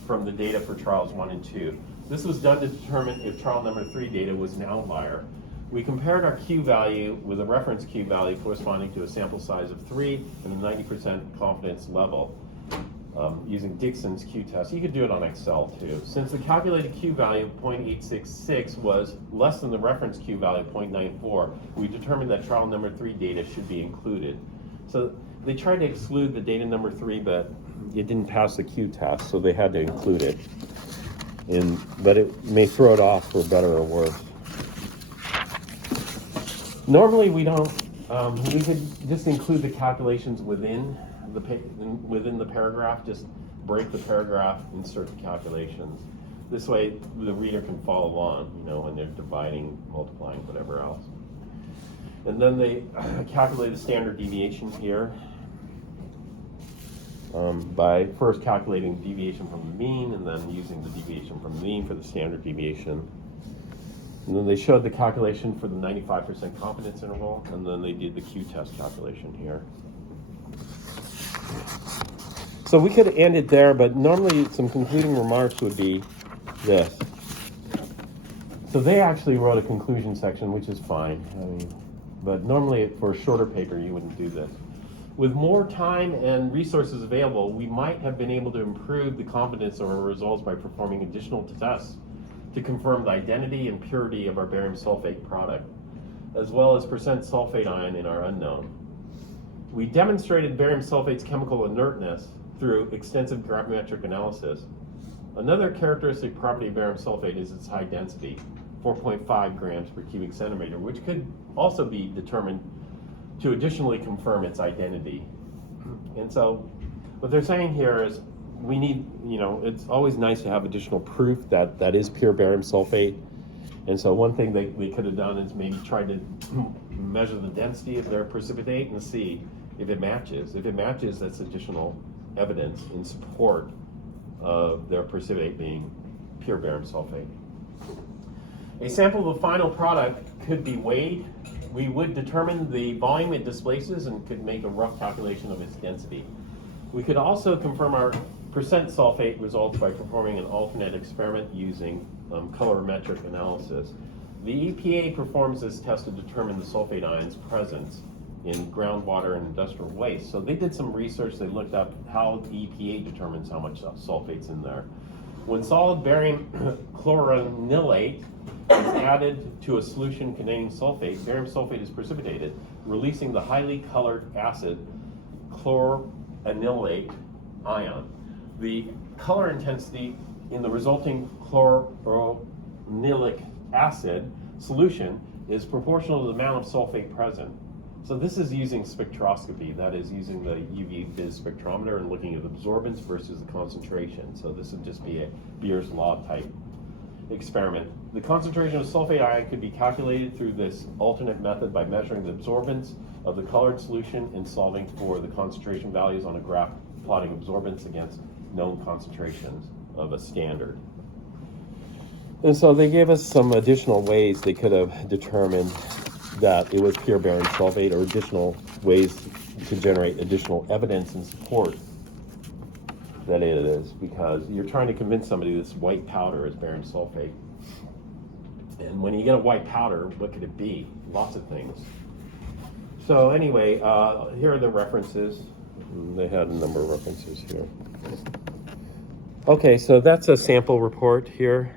from the data for trials 1 and 2. This was done to determine if trial number 3 data was an outlier. We compared our Q value with a reference Q value corresponding to a sample size of 3 and a 90% confidence level using Dixon's Q-test. You could do it on Excel too. Since the calculated Q value of 0.866 was less than the reference Q value of 0.94, we determined that trial number 3 data should be included. So they tried to exclude the data number 3, but it didn't pass the Q-test, so they had to include it. But it may throw it off for better or worse. Normally we don't, we could just include the calculations within the paragraph, just break the paragraph, insert the calculations. This way the reader can follow along, you know, when they're dividing, multiplying, whatever else. And then they calculate the standard deviation here by first calculating deviation from the mean and then using the deviation from the mean for the standard deviation. And then they showed the calculation for the 95% confidence interval, and then they did the Q-test calculation here. So we could have ended there, but normally some concluding remarks would be this. So they actually wrote a conclusion section, which is fine. I mean, but normally for a shorter paper, you wouldn't do this. With more time and resources available, we might have been able to improve the confidence of our results by performing additional tests to confirm the identity and purity of our barium sulfate product, as well as percent sulfate ion in our unknown. We demonstrated barium sulfate's chemical inertness through extensive gravimetric analysis. Another characteristic property of barium sulfate is its high density, 4.5 grams per cubic centimeter, which could also be determined to additionally confirm its identity. And so what they're saying here is we need, you know, it's always nice to have additional proof that that is pure barium sulfate. And so one thing they could have done is maybe try to measure the density of their precipitate and see if it matches. If it matches, that's additional evidence in support of their precipitate being pure barium sulfate. A sample of the final product could be weighed. We would determine the volume it displaces and could make a rough calculation of its density. We could also confirm our percent sulfate results by performing an alternate experiment using colorimetric analysis. The EPA performs this test to determine the sulfate ion's presence in groundwater and industrial waste. So they did some research. They looked up how the EPA determines how much sulfate's in there. When solid barium chloranilate is added to a solution containing sulfate, barium sulfate is precipitated, releasing the highly colored acid chloranilate ion. The color intensity in the resulting chloranilic acid solution is proportional to the amount of sulfate present. So this is using spectroscopy, that is using the UV vis spectrometer and looking at absorbance versus the concentration. So this would just be a Beer's law type experiment. The concentration of sulfate ion could be calculated through this alternate method by measuring the absorbance of the colored solution and solving for the concentration values on a graph plotting absorbance against known concentrations of a standard. And so they gave us some additional ways they could have determined that it was pure barium sulfate, or additional ways to generate additional evidence and support that it is, because you're trying to convince somebody this white powder is barium sulfate. And when you get a white powder, what could it be? Lots of things. So anyway, here are the references. They had a number of references here. Okay, so that's a sample report here.